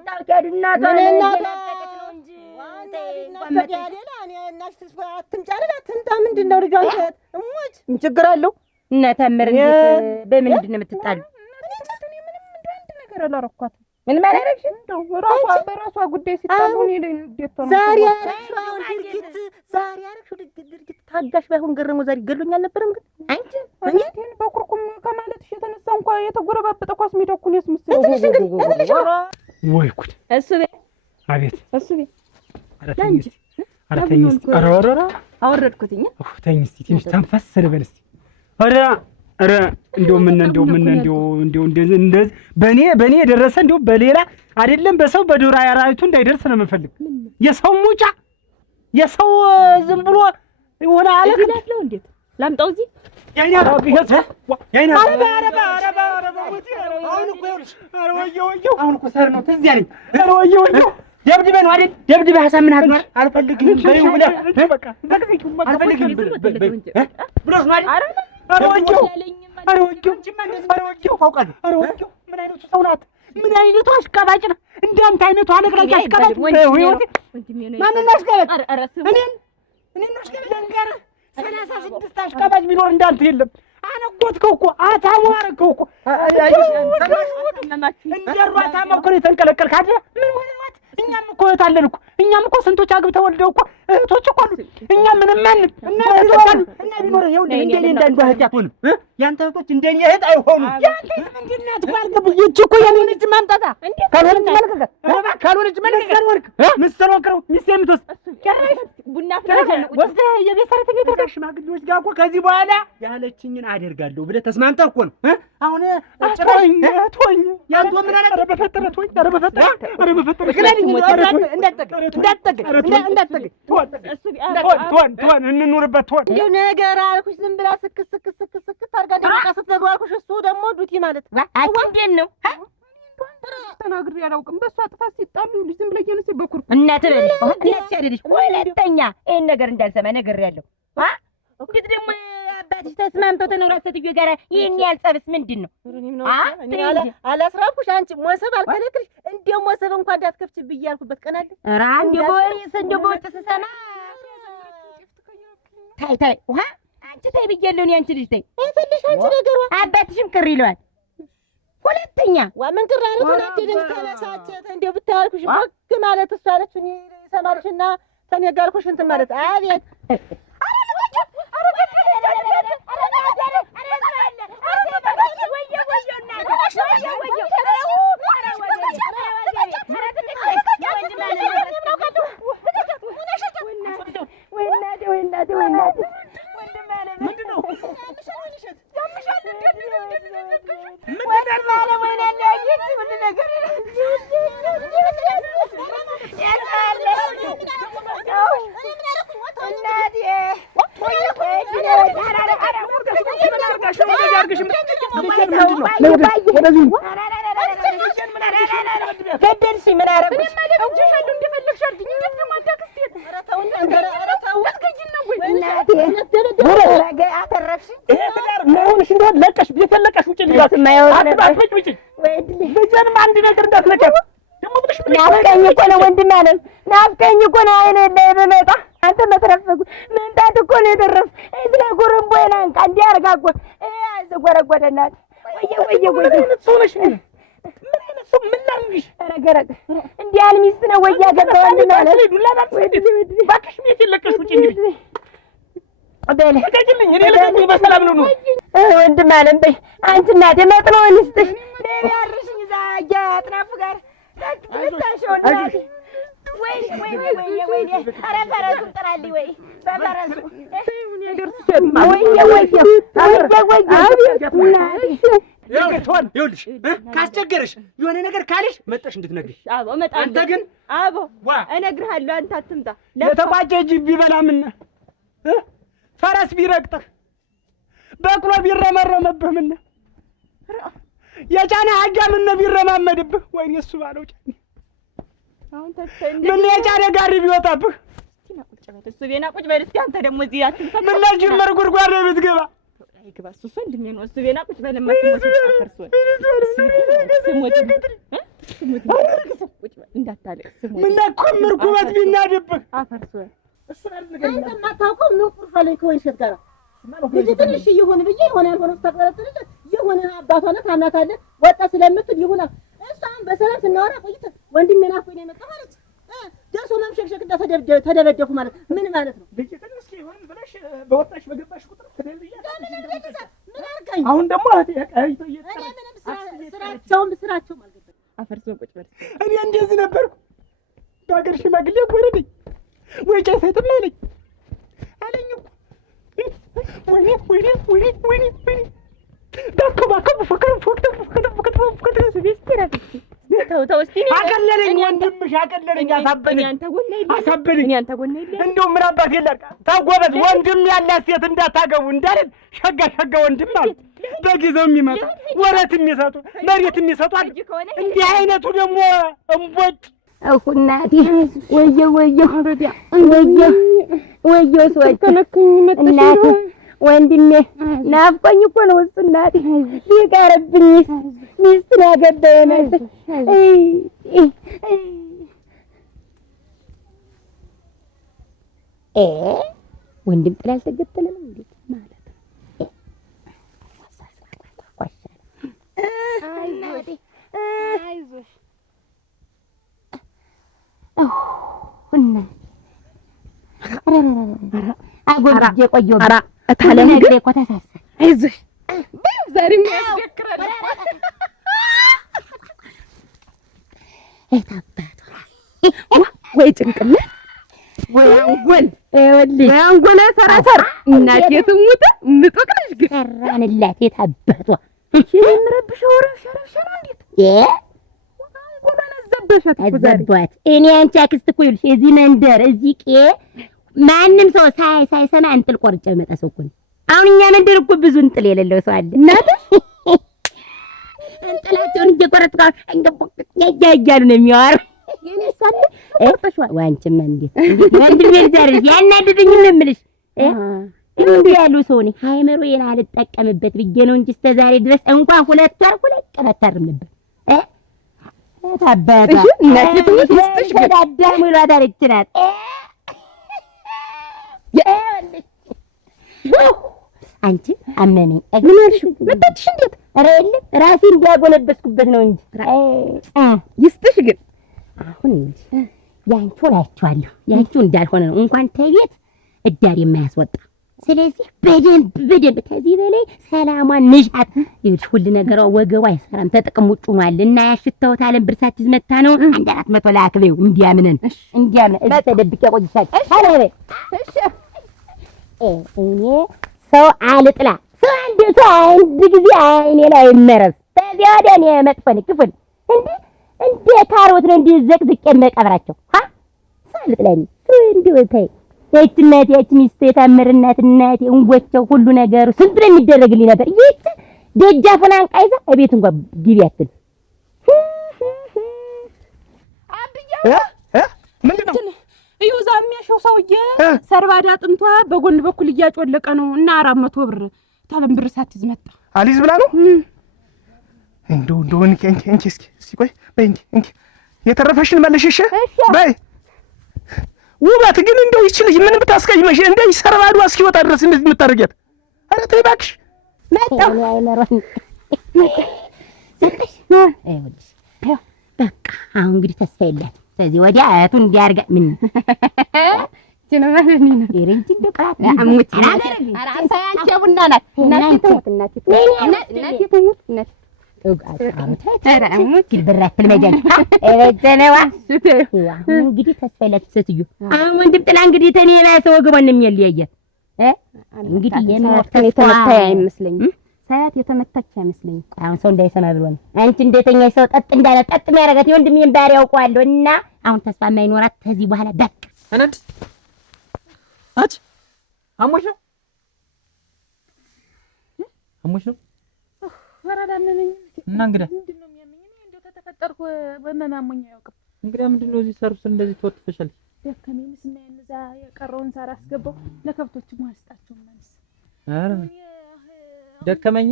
ታውቂያለሽ እናቷ ነው እንጂ ሌላ እኔ እናሽ አትምጫለል አትምጣ ምንድን ነው ልጇ እሞች ምን ችግር አለው? እና ታምር እንዴት በምንድን ነው የምትጣሉ? እኔ ምንም አንድ ነገር አላረኳትም። ምን ማለረሽ እንደው ራሷ በራሷ ጉዳይ ሲጣሉ እኔ እንዴት ነው ዛሬ አረሽው ድርጊት ዛሬ አረሽው ድርጊት ታጋሽ ባይሆን ገረሞ ዛሬ ገሎኛል ነበርም ግን አንቺ እኔን በኩርኩም ከማለትሽ የተነሳ እንኳን የተጎረባበጠ ኳስ ሜዳ እኮ ነው ያስመስለው። ወይ ጉድ! እሱ ቤት አቤት እሱ ቤት ኧረ ተኝ እስኪ ኧረ ተኝ እስኪ ኧረ አወረድኩትኝ። ተኝ እስኪ ትንሽ ተንፈስ ልበል እስኪ ኧረ እንደው እንደዚህ በእኔ የደረሰ እንደው በሌላ አይደለም በሰው በዱር አራዊቱ እንዳይደርስ ነው የምፈልግ። የሰው ሙጫ የሰው ዝም ብሎ የሆነ አለክ ነው። እንዴት ላምጣው እዚህ አሁን እኮ ሰር ነው ትዝ ያለኝ። ደብድበህ ነው አይደል? ደብድበህ አሳምናት ነው አልፈልግም በይው ብለህ በቃ አልፈልግም ብሎሽ ነው አይደል? ኧረ ወጌው ታውቃለህ? ኧረ ወጌው ምን አይነቱ ሰው ናት? ምን አይነቱ አሽቃባጭ ነው? እንዳንተ አይነቱ አለቅላቂ አሽቃባጭ ማንን አሽቃባጭ? እኔን አሽቃባጭ ልንገርህ፣ 36 አሽቃባጭ ቢኖር እንዳንተ የለም። አነጎትከው እኮ አታሞ አደረገው እኮ እንደሯ ታማ እኮ ነው የተንቀለቀልክ አይደል? ምን ሆነባት? እኛም እኮ እህት አለን እኮ እኛም እኮ ስንቶች አግብተው ወልደው እኮ እህቶች እኮ አሉ። እኛም ምንም ማንም እና ቢኖር ይኸው እንደኔ እንዳንዱ እህት አትሆንም። ያንተ እህቶች እንደኔ እህት አይሆኑም። ያንተ ምንድን ናት እኮ አልገባኝም። ይህች እኮ የሆነች ማምጣታ ካልሆነች መልቀቅ ካልሆነች መልቀቅ ምስር ወክረው ሚስት የምትወስድ ጨራሽ ቡና ወስደህ የቤት ሰራተኛ ተደርገህ ሽማግሌዎች ጋር እኮ ከዚህ በኋላ ያለችኝን አደርጋለሁ ብለህ ተስማምተህ እኮ ነው። አሁን ጭራሽ ያንተ ምን አለ? ኧረ በፈጠረ እንኑርበት ትሆን እንደው ነገር አልኩሽ። ዝም ብላ ስክስ አድርጋ እንደበቃ ስትነግረው አልኩሽ። እሱ ደግሞ ዱቲ ማለት እንዴት ነው ተናግሬ አላውቅም። በእሷ ጥፋት ሲጣሉ ዝም ብለህ እየነሰ በኩር እናት ሲያደልሽ ሁለተኛ ይሄን ነገር እንዳልሰማ ነግሬያለሁ። እንዴት ደግሞ አባትሽ ተስማምተው ተነግሯት ሴትዮ ጋር ይሄን ያህል ጸብስ ምንድን ነው? አላስራብኩሽ አንቺ ሞሰብ አልከለክልሽ። እንደው ሞሰብ እንኳን እንዳትከፍች ብዬ ያልኩበት ቀን አለ። ኧረ እንደው በወጥ ስሰማ ታይ ውሃ አንቺ ታይ ብያለሁ። እኔ አንቺ ልጅ ታይ ይፈልሽ አንቺ ነገሯ አባትሽም ቅር ይለዋል። ሁለተኛ ምን ቅር አለ? ተናደደኝ ተበሳጨት። እንደው ብታያልኩሽ ወግ ማለት እሷ አለች። እኔ ሰማልሽና ተኔ ጋርኩሽ እንትን ማለት አቤት ገደልሽ ምን አደረግሽ? መሆንሽ እንደሆነ ለቀሽ ቤት ለቀሽ ውጭ ልጅንም አንድ ነገር እንዳትነቀር ናፍቀኝ እኮ ነው ወንድም አለም ናፍቀኝ እኮ ነው። አይኔ ላይ በመጣ አንተ መትረፍኩ ምንጣት እኮ ነው የተረፍ እዚህ ላይ ጉርምቦና አንካ እንዲያርጋ እኮ አዘጎረጎደናት ወየ ሶነሽ ምን አይነት ሰው ምን ላርግሽ? ረገረግ እንዲህ ያህል ሚስት ነው ወይ ያገባው ወንድም አለም እባክሽ ቤት ለቀሽ ውጭ እንዴ አዳለ ተቀጭልኝ እኔ ለቀኝ በሰላም ነው ወንድም አለም በይ አንቺ እናቴ መጥኖ ልስጥሽ ለያርሽኝ ዛ ያጥናፉ ጋር ካስቸገረሽ የሆነ ነገር ካለሽ መጣሽ እንድትነግሪሽ። አንተ ግን እነግርሃለሁ። አንተ አትምጣ። የተቋጨ ጅብ ቢበላምና ፈረስ ቢረግጥህ በቅሎ ቢረመረመብህ ምነ የጫነ አህያ ምን ቢረማመድብህ ወይኔ እሱ ባለው ጫኔ ምን የጫነ ጋሪ ቢወጣብህ እሱ ቤና ቁጭ በል እስኪ። አንተ ደግሞ እዚህ አትንፈ ምን ጅምር ጉድጓድ ላይ ብትገባ አይገባ እሱ ወንድሜ ነው። እሱ ቤና ቁጭ በል መስሞት አፈርሶን ስሞት ቁጭ በል እንዳታለቅ ስሞት ምን ነኩምር ኩበት ቢናድብህ አፈርሶን እሱ አንተ ማታውቀው ነው ቁርፋለኝ ከወይሸት ጋር ልጅ ትንሽ ይሁን ብዬ የሆነ ያልሆነ ተቀረጥልኝ የሆነ አባቷ ነው ታናታለህ ወጣ ስለምትል ይሁን እሷም በሰላም ስናወራ ቆይተን ወንድሜ ናፍቆኝ ነው የመጣሁ አለች። ደርሶ መምሸክሸክ ተደበደፉ ማለት ምን ማለት ነው? ልጅ ትንሽ ይሆን ብለሽ በወጣሽ በገባሽ ቁጥር ምን አርጋኝ? አሁን ደግሞ ስራቸው ማለት ነው። አፈርሶ ቁጭ በል። እኔ እንደዚህ ነበርኩ። በአገር ሽማግሌ ወረደኝ ወይ ጫሰይትም አለኝ እኮ ወይኔ ባከባከብ አቀለለኝ። ወንድምሽ አቀለለኝ፣ አሳበደኝ። እንደው ምን አባት የለም ታጎበዝ ወንድም ያላት ሴት እንዳታገቡ እንዳለን ሸጋ ወንድም ማለት በጊዜው የሚመጣ ወረት የሚሰጡ መሬት የሚሰጡ እንዲህ አይነቱ ደግሞ እምቦጭ እናቴ ወየው ሰዎች እናቴ ወንድሜ ናፍቆኝ እኮ ነው እሱ እናቴ ቢቀርብኝስ ሚስት ያገባኝ መስል ወንድም ጥላ አልተገተለም እንዴ ማለት ነው። አይዞሽ አጎብጄ ቆየሁ እታለም ግን እኮ ተሳሰ አይዞሽ ዛሬም ያስገክራል እታባቷ ወይ ጭንቅላት ወይ አንጎል ይኸውልሽ ወይ አንጎል ሰራሰር እናቴ ትሙት ምጥቅ ነሽ ግን ሰራንላት የታባቷ የምረብሽው ረብሻ ነው እንዴት አዘባት እኔ አንቺ አክስት እኮ ይኸውልሽ እዚህ መንደር እዚህ ማንም ሰው ሳይሰማ እንጥል ቆርጬ መጣ ሰው እኮ ነው። አሁን እኛ መንደር እኮ ብዙ እንጥል የሌለው ሰው አለ። እናት እንጥላቸውን እየቆረጥኩ እያያሉ ነው የሚያወሩ። የኔ ሳለ ቆርጠሽዋል። ዋንቺማ እንዴት ወንድሜ ልጅ ያናድድኝ ነው የምልሽ። እንዴ ያሉ ሰው ነኝ ሃይመሮዬን አልጠቀምበት ብዬ ነው እንጂ እስከ ዛሬ ድረስ እንኳን ሁለት ቀን አታርም ነበር። ታባታ እናቴ ትሙት ይስጥሽ ግን አዳሙ ይሏታል እቺ ናት። አንቺ አመመኝ። ምን አልሽው? መጣችሽ እንዴት? ኧረ የለም ራሴ እንዲያጎነበስኩበት ነው እንጂ ይስጥሽ ግን አሁን ያንቺው ላይቼዋለሁ። ያንቺው እንዳልሆነ ነው እንኳን ተቤት እዳር የማያስወጣ። ስለዚህ በደንብ ከዚህ በላይ ሰላሟን ንሻት። ይኸውልሽ ሁሉ ነገሯ ወገቧ አይሰራም ተጥቅም ውጭ ሆኗል እና ያሽተውታለን ብርሳት ይዝመታ ነው 1400 ላክቤው እንዲያምነን እዚህ ተደብቄ ቆይቻለሁ። አለበ እሺ እኔ ሰው አልጥላ ሰው አንድ ጊዜ አይኔ ላይ መረዝ በዚያ ወዲያ እኔ መጥፎ ነኝ ክፉ ነኝ እንደ ካሮት ነው እንደ ዘቅዝቄ መቀብራቸው ሰው አልጥላ ነኝ እንዲሁ ተይ የእቺ እናቴ የእቺ ሚስቴ የታመርናት እናቴ እንጎቸው ሁሉ ነገሩ ስንት ነው የሚደረግልኝ ነበር። ይህች ደጃፉን አንቃ ይዛ እቤት እንኳን ግቢ አትል። ምንድን ነው እዩ እዛ የሚያሸው ሰውዬ ሰርባዳ አጥንቷ በጎን በኩል እያጮለቀ ነው እና 400 ብር ታለም ብር ሳትይዝ መጣ። አሊዝ ብላ ነው እንደው እንኪ እስኪ ቆይ በይ እንኪ የተረፈሽን መልሽሽ በይ ውበት ግን እንደው ይችልሽ ምን ብታስቀይመሽ እንደው ሰርባዱ እስኪወጣ ድረስ እንደዚህ የምታደርጊያት? ኧረ ተይ እባክሽ። መጣሁ አይመረን ዘጠሽ አይወልሽ በቃ አሁን እንግዲህ ተስፋ የላት። ስለዚህ ወዲያ አያቱ እንዲያርጋ ምን ጀነራል ነኝ ነው ይረንጂ እንደቀራት አሙት አራሳያቸ ቡና ናት እናቴ ትሙት እናቴ እንግዲህ ተስፋ የላት ሴትዮ። አሁን ወንድም ጥላ እንግዲህ ተኔ ባሰ ወገቧን ነው የሚያለያያት። እንግዲህ የሞት የተመታ አይመስለኝም ሳያት የተመታች አይመስለኝም። አሁን ሰው እንዳይሰማ ብሎ ነው። አንቺ እንደተኛሽ ሰው ጠጥ እንዳለ ጠጥ የሚያደርጋት የወንድሜን ባህሪ ያውቀዋለሁ እና አሁን ተስፋ የማይኖራት ከዚህ በኋላ በቃ አነድ አሞሽ ነው ወራዳነኝ እና እንግዲህ ምንድነው የሚያመኝ? እኔ እንደው ተተፈጠርኩ በመማሞኝ አያውቅም። እንግዲህ ምንድነው እዚህ ሰርስ እንደዚህ ተወጥፈሻል? ደከመኝስ እና እዛ የቀረውን ሳር አስገባው ለከብቶች ማስጣቸው ማለት አረ ደከመኝ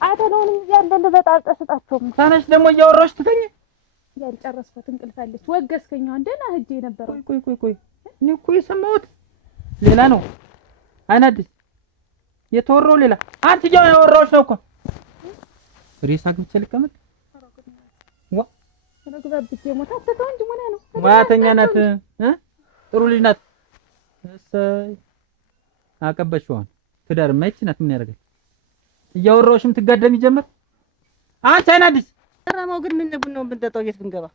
አተለውን ያንደለ በጣም ተሰጣቸው ታነሽ ደግሞ እያወራሽ ትተኝ ያልጨረስኩት እንቅልፋለች ወገስከኛው እንደና ህጄ ነበር። ቆይ እኔ እኮ የሰማሁት ሌላ ነው። አናድስ የተወራው ሌላ አንተ ያው ያወራዎች ነው እኮ ሬሳ ግብቼ ልቀመጥ ተግባብቼ ሞታ ተተው እንጂ ሞና ነው ሙያተኛ ናት ጥሩ ልጅ ናት እሰይ አቀበሽዋን ትዳር ማይች ናት ምን ያደርጋል እያወራሁሽም ትጋደም ይጀምር አንተ አይናዲስ ተራማው ግን ምን ቡናው ብንጠጣው ቤት ብንገባ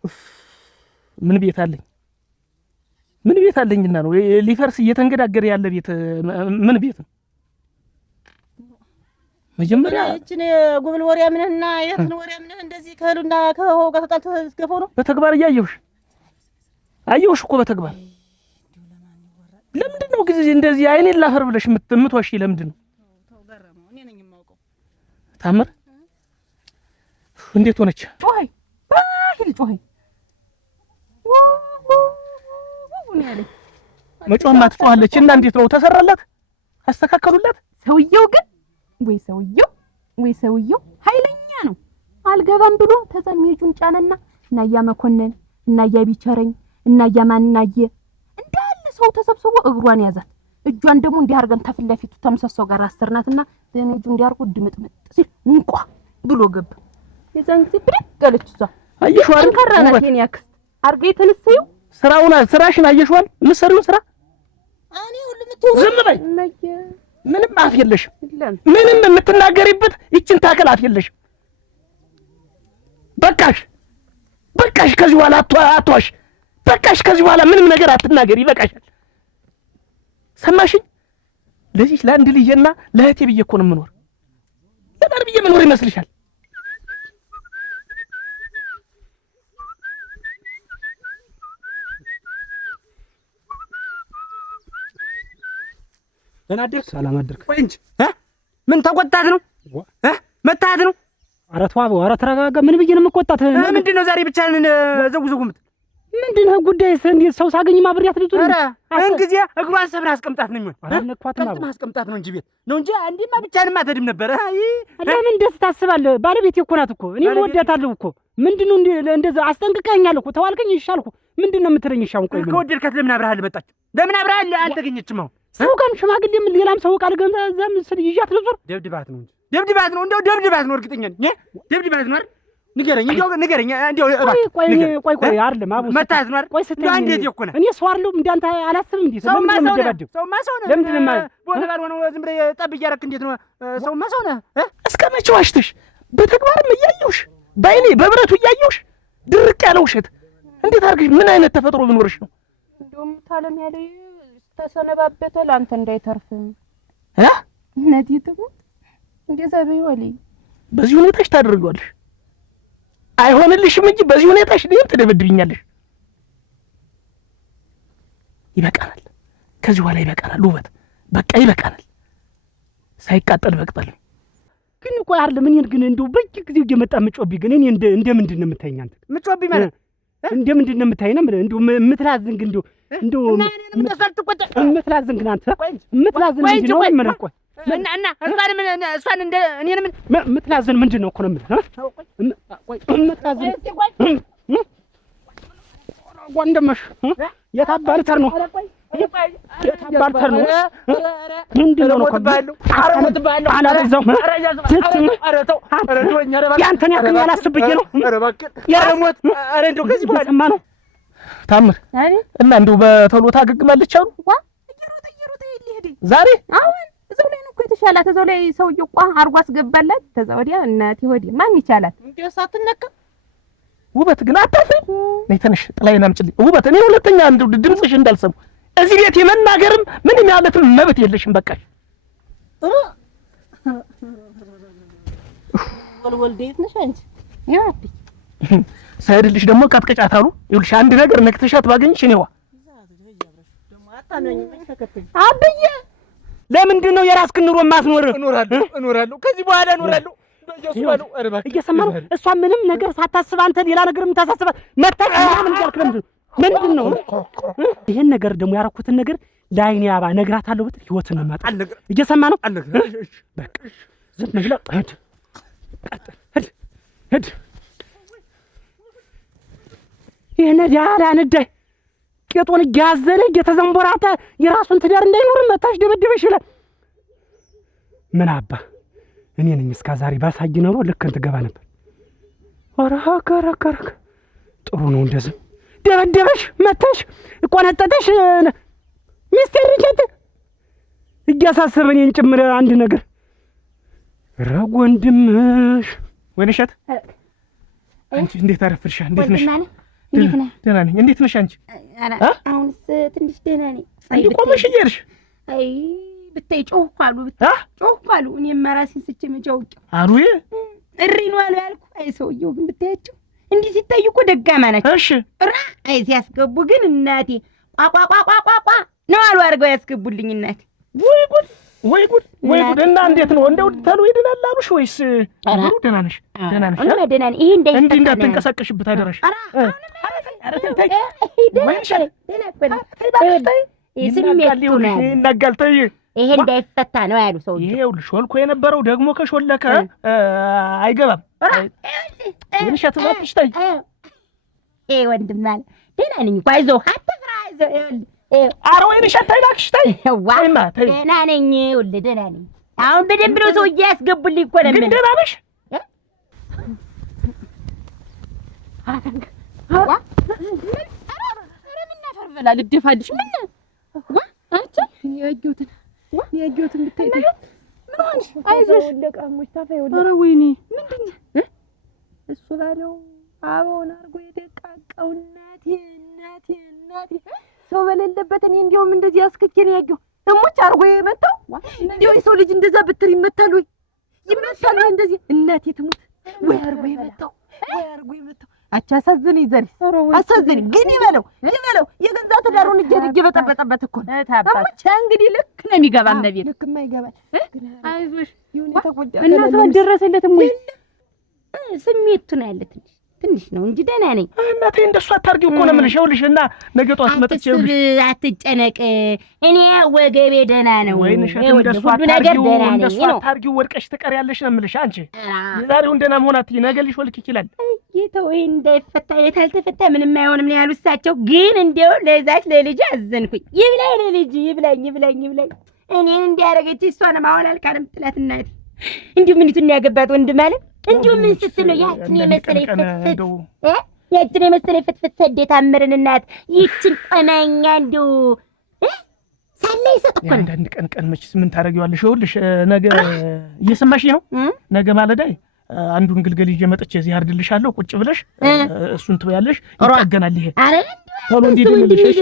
ምን ቤት አለኝና ነው ሊፈርስ እየተንገዳገረ ያለ ቤት ምን ቤት ነው መጀመሪያ እቺን ጉብል ወሪያ ምንና የትን ወሪያ ምን እንደዚህ ከሉና ከሆው ጋር ተጣልቶ ገፈው ነው በተግባር አየሁሽ እኮ በተግባር ለምንድን ነው ጊዜ እንደዚህ አይኔን ላፈር ብለሽ የምትዋሺ ለምንድን ነው ተገረመው እኔ ነኝ የማውቀው ታምር እንዴት ሆነች ጮይ ጮይ መጮህማ ትጮሃለች እና እንዴት ነው ተሰራላት አስተካከሉላት ሰውየው ግን ወይ ሰውየው ኃይለኛ ነው አልገባም ብሎ ተጸሜጁን ጫነና እናያ መኮንን እናያ ቢቸረኝ እናያ ማንናየ እንዳለ ሰው ተሰብስቦ እግሯን ያዛት እጇን ደግሞ እንዲህ አርገን ተፍለፊቱ ተምሰሶ ጋር አሰርናትና ተሜጁ እንዲያርጉ ድምጥምጥ ሲል እንቋ ብሎ ገባ የዛን ጊዜ ብድግ አለች እሷ አየሽዋል ከራናት የኔ አክስት አርገ የተነሰዩ ስራሽን አየሽዋል የምትሰሪውን ስራ እኔ ሁሉ ምትው ዝም በይ ምንም አፍ የለሽም ምንም የምትናገሪበት ይችን ታከል አፍ የለሽም በቃሽ ከዚህ በኋላ አትዋሽ በቃሽ ከዚህ በኋላ ምንም ነገር አትናገሪ ይበቃሻል ሰማሽኝ ለዚህ ለአንድ ልጄና ለእህቴ ብዬ እኮ ነው የምኖር ለማን ብዬ መኖር ይመስልሻል ተናደርክ ሰላም አደርክ ቆይ እንጂ ምን ተቆጣት ነው መታት ነው ኧረ ተዋበው ኧረ ተረጋጋ ምን ብዬ ነው የምቆጣት ምንድን ነው ዛሬ ብቻህን ዘጉዘጉ ምንድን ነው ጉዳይስ እንዴት ሰው ሳገኝ ማብሪያት ልጡ ኧረ እን ጊዜ እግሯን ሰብራ አስቀምጣት ነው የሚሆን አነኳትማ አስቀምጣት ነው እንጂ ቤት ነው እንጂ አንዴማ ብቻህንማ አትሄድም ነበር ለምን ደስ ታስባለህ ባለቤቴ እኮ ናት እኮ እኔ እወዳታለሁ እኮ ምንድን ነው እንደዛ አስጠንቅቀኸኛል እኮ ተዋልከኝ ይሻልኩ ምንድን ነው የምትለኝ ይሻውን ቆይ ከወደድካት ለምን አብረሃል መጣች ለምን አብረሃል አልተገኘችም አሁን ሰው ጋር ሽማግሌም ሌላም ሰው ቃል ገንዘብ ስል ይዣት ልዙር ደብድባት ነው እንደው ደብድባት ነው እርግጠኛ ነኝ ደብድባት ነው አይደል ንገረኝ እንደው ቆይ አይደለም አቡ መታት ነው ቆይ ስትይ እንዴት ይኮና እኔ ሰው አይደለም እንዳንተ አላስብም እንዴ ሰውማ ሰው ነው ለምንድን ነው ቦታው ሆኖ ዝም ብለህ ጠብ እያደረክ እንዴት ነው ሰውማ ሰው ነህ እስከ መቼ ዋሽተሽ በተግባርም እያየሁሽ በአይኔ በብረቱ እያየሁሽ ድርቅ ያለ ውሸት እንዴት አድርገሽ ምን አይነት ተፈጥሮ ቢኖርሽ ነው እንደውም ታለም ያለ ተሰነባበተ ላንተ እንዳይተርፍም እነዚህ ትሙት እንደዛ በይወሊ በዚህ ሁኔታሽ ታደርጊዋለሽ አይሆንልሽም እንጂ በዚህ ሁኔታሽ ለምን ትደበድብኛለሽ ይበቃናል ከዚህ በኋላ ይበቃናል ውበት በቃ ይበቃናል ሳይቃጠል በቅጠል ግን ቆይ አይደለም እኔን ግን እንደው በየጊዜው እየመጣ ምጮብኝ ግን እኔ እንደ ምንድን ነው የምታየኝ አንተ ምጮብኝ ማለት እንደ ምንድን ነው የምታየኝ ነው እንደው የምትላዝን ግን እንደው የምትላዝን ግን አንተ የምትላዝን ምንድን ነው ምን ቆይ እና እሷን እንደ እኔን ምን የምትላዝን ምንድን ነው እኮ ነው የምልህ ቆይ የምትላዝን ወንድምሽ የታባልተር ነው የታባልተር ነው ምንድን ነው ያንተን ያክል ያላስብዬ ነው ያረሞት አረ እንደው ከዚህ በኋላ ነው ታምር እና እንደው በቶሎ ታገግማለች አሉ እየሮጠ ይሄድ ዛሬ አሁን እዛው ላይ ነው እኮ የተሻላት እዛው ላይ ሰውዬው ቋ አርጎ አስገባላት ከዛ ወዲያ እናቴ ሆዴ ማን ይቻላት እንደው ሳትነካ ውበት ግን አታፍሪም ነይ ተነሽ ጥላዬን አምጪልኝ ውበት እኔ ሁለተኛ እንደው ድምፅሽ እንዳልሰሙ እዚህ ቤት የመናገርም ምንም ያለትም መብት የለሽም በቃሽ ወልወል ዴት ነሽ አንቺ ያቲ ሳይድልሽ ደግሞ ቀጥቅጫት አሉ ይኸውልሽ አንድ ነገር ነክተሻት ባገኝሽ እኔዋ ደሞ አጣነኝ ተከተኝ አብዬ ለምንድን ነው የራስህን ኑሮ የማትኖር እኖራለሁ ከዚህ በኋላ እኖራለሁ እየሰማህ ነው እሷ ምንም ነገር ሳታስብ አንተ ሌላ ነገር የምታሳስባት መጣች ምናምን እያልክ ምንድን ነው ይሄን ነገር ደግሞ ያረኩትን ነገር ለአይኔ አባ እነግራታለሁ ብትል ህይወትን ነው ማጣ እየሰማህ ነው በቃ ዝም ብለህ ሂድ ይሄን ዳዳ ነዳይ ቄጡን እያዘለ እየተዘንቦራተ የራሱን ትዳር እንዳይኖር መታሽ ደበደበሽ ይላል ምን አባ እኔ ነኝ እስከ ዛሬ ባሳይ ኖሮ ልክ እንትገባ ነበር ኧረ ከረከረክ ጥሩ ነው እንደዚህ ደበደበሽ መተሽ ቆነጠጠሽ ሚስቴር ልጅት እያሳሰበኝ ጭምር አንድ ነገር ረግ ወንድምሽ ወይንሸት አንቺ እንዴት አረፍርሻ? እንዴት ነሽ? እንዴት ነህ? ደህና ነኝ። እንዴት ነሽ አንቺ? አሁንስ ትንሽ ደህና ነኝ። እንዴ ቆመሽ እየሄድሽ? አይ ብታይ ጮህኩ አሉ ጮህኩ አሉ። እኔም ራሴን ስቼ መጫወቅ አሉ እሪ ነው አሉ ያልኩ። አይ ሰውዬው ግን ብታያቸው እንዲህ ሲታዩ እኮ ደጋማ ናቸው። እሺ አይ ሲያስገቡ ግን እናቴ ቋቋቋቋቋቋ ነው አሉ አድርገው ያስገቡልኝ እናቴ። ወይ ጉድ ወይ ጉድ ወይ ጉድ! እና እንዴት ነው እንደው ተሉ ይድናል አሉሽ ወይስ ብሩ? ደህና ነሽ? ደህና ነሽ? አሁን ደህና ነኝ። ይሄ እንዴ እንዳትንቀሳቀሽበት አደረሽ። ኧረ ተይ ወይንሸት ስሜቱ ነው ይናጋል። ተይ ይሄ እንዳይፈታ ነው ያሉ ሰው። ይሄውልሽ ሾልኮ የነበረው ደግሞ ከሾለከ አይገባም። ወይንሸት እባክሽ ተይ። ይሄ ወንድም ማለት ደህና ነኝ እኮ አይዞህ አትፍራ አይዞህ። ይኸውልህ ኧረ ወይንሸት ተይ እባክሽ ተይ። ተይማ ተይ። ደህና ነኝ ይኸውልህ ደህና ነኝ። አሁን በደንብ ነው ሰውዬ ያስገቡልኝ እኮ ነው። ግን ደህና ነሽ? በላ ልደፋልሽ ምን አንቺ ያየሁትን ብታይ ምን ሆንሽ? አይዞሽ ለቃሞች ታፋይወለ። ኧረ ወይኔ ምንድን እሱ ባለው አቦን አርጎ የደቃቀው እናቴ ሰው በሌለበት እኔ እንዲያውም እንደዚህ አስከኬን ያየሁ እሞች አርጎ የመታው እንዲያው የሰው ልጅ እንደዛ ብትር ይመታል ወይ ይመታል እንደዚህ እናቴ ትሙት ወይ አርጎ የመታው አቻ አሳዘነኝ ዘሪ አሳዘነኝ። ግን ይበለው የገዛ ትዳሩን እየበጠበጠበት እኮ ነው ታባች። እንግዲህ ልክ ነው የሚገባ እመቤት ልክ የማይገባል። አይዞሽ ይሁን ተቆጣ እና ሰው ደረሰለትም ወይ ስሜቱ ነው ያለ ትንሽ ነው እንጂ ደህና ነኝ። እናቴ እንደሱ አታርጊው እኮ ነው የምልሽ። ይኸውልሽ እና ነገ ጠዋት መጥቼ ይኸውልሽ አትጨነቅ፣ እኔ ወገቤ ደህና ነው። ወይንሸት እንደሱ አታርጊው ወድቀሽ ትቀሪያለሽ ነው የምልሽ። አንቺ የዛሬውን ደህና መሆን አትይ፣ ነገ ሊሾልክ ይችላል። ጌታው ይሄ እንዳይፈታ የታልተፈታ ምንም አይሆንም ነው ያሉት እሳቸው። ግን እንደው ለዛች ለልጅ አዘንኩኝ። ይብላኝ ለልጅ ይብላኝ እኔን እንዲያረገች እሷንም አሁን አልካለም ጥላት እናቴ። እንዲሁ ምንቱን ያገባት ወንድም አለ እንዲሁ ምን ስትል ነው ያችን የመሰለ ፍትፍት ሰዴት አምርን እናት ይችን ቀናኛ እንዲሁ ሳለ ይሰጥ እኮ ነው። አንዳንድ ቀን መችስ ምን ታደርጊዋለሽ? ይኸውልሽ ነገ እየሰማሽ ነው። ነገ ማለዳይ አንዱን ግልገል ይዤ መጥቼ እዚህ አርድልሻለሁ። ቁጭ ብለሽ እሱን ትበያለሽ፣ ይጠገናል። ይሄ ቶሎ እንዲድልልሽ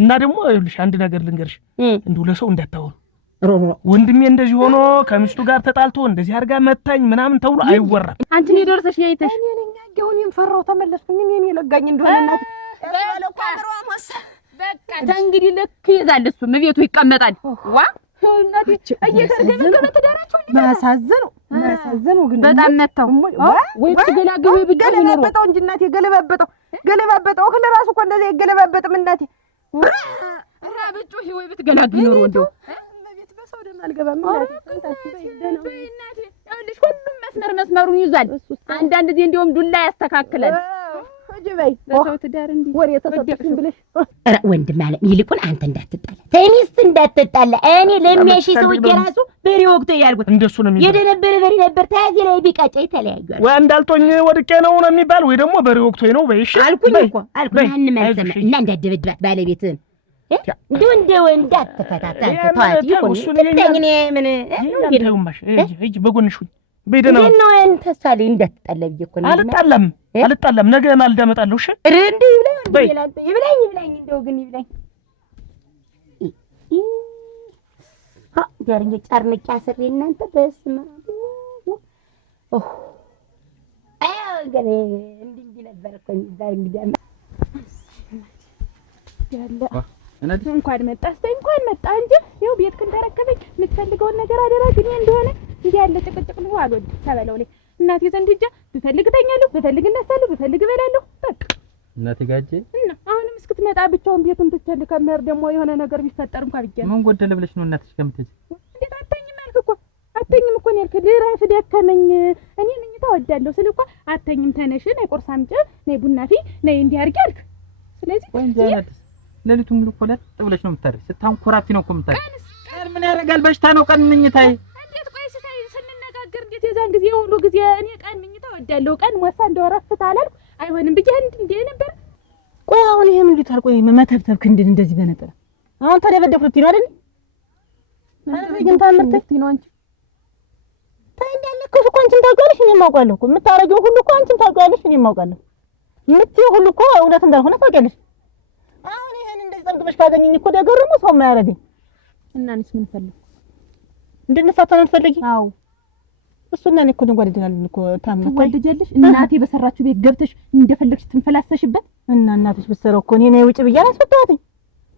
እና ደግሞ ይኸውልሽ አንድ ነገር ልንገርሽ፣ እንዲሁ ለሰው እንዳታወሩ። ወንድሜ እንደዚህ ሆኖ ከሚስቱ ጋር ተጣልቶ እንደዚህ አድርጋ መታኝ ምናምን ተብሎ አይወራም። አንቺ ነው ደርሰሽ ያይተሽ እኔ ነኝ ያገውን የምፈራው ተመለስኩኝ። እኔ ለጋኝ እንደሆነ እናት በቃ እንግዲህ ልክ ይዛል። እሱ ቤቱ ይቀመጣል። ዋ እናቴ እየተገመገመ ተዳራቸው ማሳዘኑ ግን በጣም መታው ወይ ተገላገበ ገለባበጠው እንጂ እናቴ ገለባበጠው ሁሉ ራሱ እኮ እንደዚህ ይገለባበጥም እናቴ ራብጩ ወይ ብትገላግኝ ኖሮ እንደው ሰው ደም አልገባም እናቴ። ይኸውልሽ ሁሉም መስመሩን ይዟል። አንዳንድ ጊዜ እንደውም ዱላ ያስተካክላል። እጅበይ ለሰው ትዳር እንዴ ወሬ ተሰጥተሽ ብለሽ ወንድም አለ ይልቁን አንተ እንዳትጣላ ተሚስት እንዳትጣላ። እኔ ለሚያሺ ሰውዬ ራሱ በሬ ወቅቶ ያልኩት እንደሱ ነው የሚባል የደነበረ በሬ ነበር። ታዚ ላይ ቢቃጫ ይተለያያል። ወይ እንዳልቶኝ ወድቄ ነው የሚባል ወይ ደግሞ በሬ ወቅቶኝ ነው በይሽ አልኩኝ እኮ አልኩኝ። ማን ማሰማ እና እንዳደበድባት ባለቤትህን እንደው እንዳትፈታታ ተዋት ይሁን እንደኔ ምን እንደውማሽ እጂ በጎንሽ ሁኝ በደና ነው አንተ ሳሊ እንዳትጣለብ እኮ ነው። አልጣለም ነገ ማልዳ እመጣለሁ። እሺ እንዴ ይብላኝ እንደው ግን ይብላኝ ዳርኝ ጫርነቅ ያሰሪ እናንተ በስማ ግን እንዲህ ነበር እኮ ዛሬ እንግዲህ ያለ እንኳን መጣ እንጂ ይኸው ቤት ክንተረከበኝ የምትፈልገውን ነገር አደራ። ግን እንደሆነ እንዲህ ያለ ጭቅጭቅ ነው አልወድም። ተበለው ላይ እናቴ ዘንድ ሂጅ ብፈልግ እተኛለሁ፣ ብፈልግ እነሳለሁ፣ ብፈልግ እበላለሁ። በቃ እናቴ ጋጄ እና አሁንም እስክትመጣ ብቻውን ቤቱን ትቸል ከመር ደግሞ የሆነ ነገር ቢፈጠር እንኳን ቢገኝ ምን ጎደለ ብለሽ ነው እናትሽ ከምትሄጂ? እንዴት አተኝም አልክ እኮ አተኝም እኮ ነው ያልክ። ልራፍ ደከመኝ እኔ ነኝ ታወዳለሁ ስል እኮ አተኝም ተነሽ ነይ ቁርስ አምጪ ነይ ቡና ፊ ነይ እንዲህ አድርጊ አልክ። ስለዚህ ወንጀል ለሊቱን ሙሉ ኮለት ጥብለሽ ነው የምታደርጊ። ስታንኮራፊ ነው እኮ የምታደርጊ። ቀን ምን ያደርጋል በሽታ ነው ቀን ምኝታይ። እንዴት ቆይ ስንነጋገር እንዴት የዛን ጊዜ ሁሉ ጊዜ እኔ ቀን ምኝታ ወዳለሁ ቀን ወሳ እንደወረፍታ አላልኩ አይሆንም ብዬ እንዴ ነበር። ቆይ አሁን ይሄ ምን ልታል? ቆይ መተብተብ ክንድን እንደዚህ በነበረ አሁን ተደበደብኩት ነው አይደል? ግን ታምርት ነው አንቺ ታይኛለሽ እኮ አንቺም ታውቂያለሽ እኔም አውቃለሁ እኮ የምታረጊው ሁሉ እኮ አንቺም ታውቂያለሽ እኔም አውቃለሁ። የምትይው ሁሉ እኮ እውነት እንዳልሆነ ታውቂያለሽ። አሁን ይሄን እንደዚህ ጠንቅመሽ ካገኘኝ እኮ ደገረሙ ሰው የማያረገኝ እና እኔስ ምን ፈልግ እንድንፋታ ነው የምትፈልጊ? አዎ እሱና እኔ እኮ እንጓደዳለን እኮ ታምነው ትጓደጃለሽ። እናቴ በሰራችሁ ቤት ገብተሽ እንደፈለግሽ ትንፈላሰሽበት እና እናትሽ ብትሰራው እኮ እኔ ነኝ ውጭ ብዬሽ አላስወጣኋትኝ።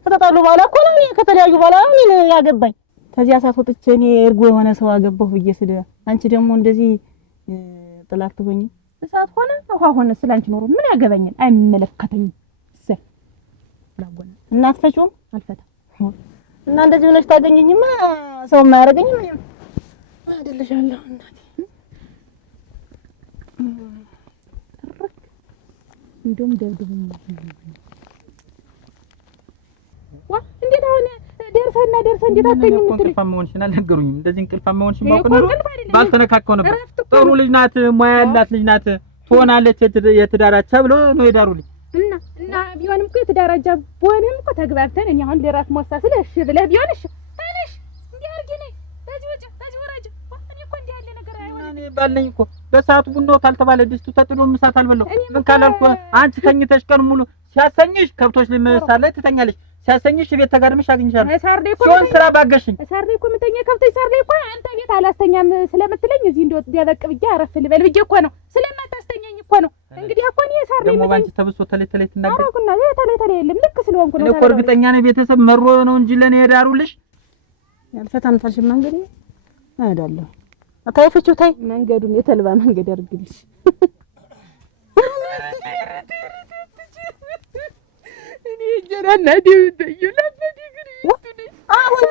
ከተጣሉ በኋላ እኮ ነው ከተለያዩ በኋላ እኔ ያገባኝ። ከዚያ ሰዓት ወጥቼ እኔ እርጎ የሆነ ሰው አገባሁ ብዬ ስለ አንቺ ደግሞ እንደዚህ ጥላት ትሆኚ እሳት ሆነ ውሃ ሆነ ስላንቺ ኖሮ ምን ያገባኛል? አይመለከተኝም። እሰይ ላጎና እና አትፈጪውም? አልፈታም። እና እንደዚህ ሆነሽ ታገኘኝማ ሰው የማያረገኝ ምን አይደለሻለሁ እናቴ። እንደውም ደብድበኝ ዋ እንዴት አሁን ደርሰ እንዴት አትተኝም? እንቅልፋም መሆንሽን አልነገሩኝም። እንደዚህ እንቅልፋም መሆንሽን ባውቅ ኖሮ ባልተነካከው ነበር። ጥሩ ልጅ ናት፣ ሙያ ያላት ልጅ ናት፣ ትሆናለች የትዳራቻ ብሎ ነው የዳሩልኝ። እና ቢሆንም እኮ የተዳራጃ ቢሆንም እኮ ተግባብተን እኔ አሁን ለራት ሞሳስለ እሺ ብለህ ቢሆን እሺ ታነሽ እንዴ አርጊ ነኝ በዚህ ወጭ በዚህ ወራጅ እኔ እኮ እንዴ ያለ ነገር አይሆንም። እኔ ባለኝ እኮ በሰዓቱ ቡናው ታልተባለ ድስቱ ተጥሎ ምሳት አልበላው ምን ካላልኩ አንቺ ተኝተሽ ቀን ሙሉ ሲያሰኝሽ ከብቶች ለምሳሌ ትተኛለሽ፣ ሲያሰኝሽ ቤት ተጋድመሽ አግኝሻለሁ። ሲሆን ስራ ባገሽኝ ሳር ላይ እኮ ምተኛ ከብቶች ሳር ላይ እኮ አንተ ቤት አላስተኛም ስለምትለኝ እዚህ እንደው ደበቅ ብዬ አረፍ ልበል ብዬ እኮ ነው ስለማታስተኛኝ እኮ ነው። እንግዲህ እኮ እኔ ሳር ላይ ደግሞ ባንቺ ተብሶ ተለይ ትናገር አረኩና ተለይ የለም ልክ ስለሆንኩ ነው። እኮ እርግጠኛ ነኝ ቤተሰብ መሮ ነው እንጂ ለኔ የዳሩልሽ ያልፈታን ፈልሽማ እንግዲህ አይደለም አታይፈችው ታይ መንገዱን የተልባ መንገድ ያርግልሽ። እኔ ጀራና ዲውተዩ ለፈዲ ግሪ አሁን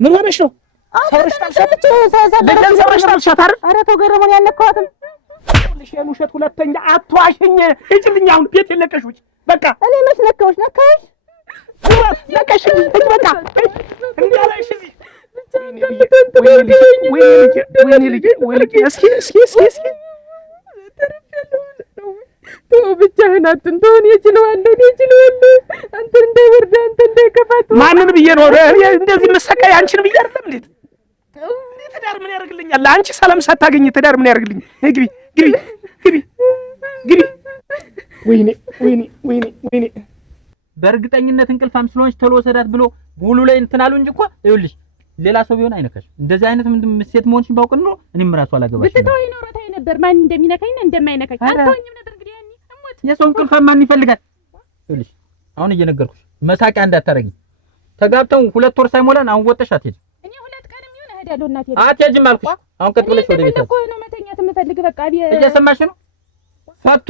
ምን ሆነሽ ነው? ሰውርሽ ታልሻት አይደል? ኧረ ተው ገረመን ያነካዋትም ልሽ የውሸት ሁለተኛ አትዋሽኝ። እጭልኝ አሁን ቤት የለቀሽ ውጭ በቃ እኔ መች ነካሁሽ? ነካሽ በቃ እንዳላይሽ እዚህ ተው ብቻህን አትንተው። እኔ እችለዋለሁ አንተ እንዳይበርድ አንተ እንዳይከፋት። ማንን ብዬ ነው እንደዚህ የምሰቃይ? አንቺን ብዬ አይደለም። እንዴት ትዳር ምን ያደርግልኛል? አንቺ ሰላም ሳታገኝ ትዳር ምን ያደርግልኝ? ግቢ። ወይኔ በእርግጠኝነት እንቅልፋም ስለሆንሽ ተሎ ወሰዳት ብሎ ሙሉ ላይ እንትን አሉ እንጂ እኮ ይኸውልሽ ሌላ ሰው ቢሆን አይነካሽ። እንደዚህ አይነት ምንድን ሴት መሆንሽን ባውቅ ነው እኔም ራሱ አላገባሽ ብትተው ይኖረታይ ነበር። ማን እንደሚነካኝና እንደማይነካኝ አትተውኝም ነበር። እንግዲህ ያኔ እሞት የሰው እንቅልፋም ማን ይፈልጋል? ይኸውልሽ አሁን እየነገርኩሽ መሳቂያ እንዳታረጊ። ተጋብተው 2 ወር ሳይሞላን አሁን ወጥተሽ አትሄጂም። እኔ 2 ቀንም ይሁን እሄዳለሁ እናቴ አትሄጂም አልኩሽ። አሁን ቀጥ ብለሽ ወደ ቤት እኮ ነው መተኛት የምፈልግ። በቃ እየሰማሽ ነው? ፈቶ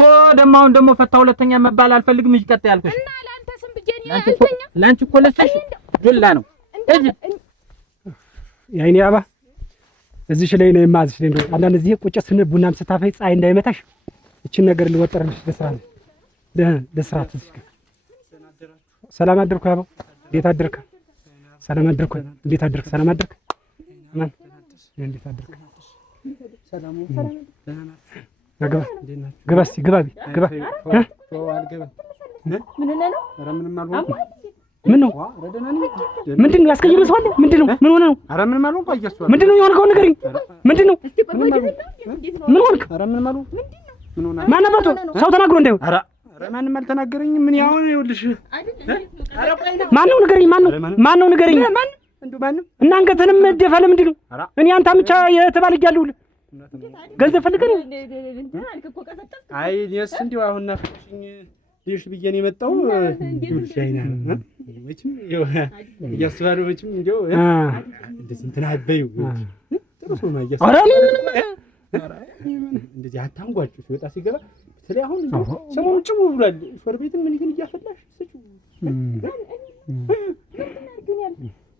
ደግሞ ፈታ ሁለተኛ መባል አልፈልግም። እጅ ቀጥ ያልኩሽ እና ለአንተ ስም ብዬሽ ነው ያልተኛ። ላንቺ እኮ ለስሽ ዱላ ነው እጂ የአይኔ አባ እዚሽ ላይ ነው የማዝሽ። እንደው አንዳንድ ጊዜ ቁጭ ስን ቡናም ስታፈይ ፀሐይ እንዳይመታሽ እቺን ነገር ልወጠርልሽ ለስራት እዚህ ጋር ሰላም አደርኩ። አባ እንዴት አደርክ? ሰላም አደርኩ። እንዴት አደርክ? ሰላም አደርክ? ማን እንዴት አደርክ? ሰላም ግባ እስኪ ግባ። ምን ነው? ኧረ ምንም አልሆንኩም። ምን ነው? ምንድን ነው ያስቀየመ ሰው አለ? ምንድን ነው? ምን ሆነ ነው? ኧረ ምንም አልሆንኩም። አያስዋል ምንድን ነው የሆንከው? ንገረኝ። ምንድን ነው? ምን ሆንክ? ኧረ ምንም አልሆንኩም። ምን ሆነ? ማን አባቱ ሰው ተናግሮ እንዳይሆን። ኧረ ማንም አልተናገረኝም። ምን ያው ነው ይኸውልሽ። ማን ነው ንገረኝ። ማን ነው ንገረኝ። እንደው ማንም እና አንገትንም ደፋ። ለምንድን ነው እኔ አንተ ብቻ የተባልጃለሁ? ገንዘብ ፈልገኝ። አይ እኔስ እንደው አሁን ናፍቅሽኝ ልሽ ብዬ ነው የመጣው። ሻይና መቼም እያስባለሁ መቼም እንደው እንደዚህ እንትን አበዩ ጥሩ ሰው ነው እያስባለሁ። ኧረ እንደዚህ አታንጓጩ። ሲወጣ ሲገባ በተለይ አሁን ሰሞኑን ጭሙ ብሏል። ሾር ቤትም ምን ይገን እያፈላሽ ስጩ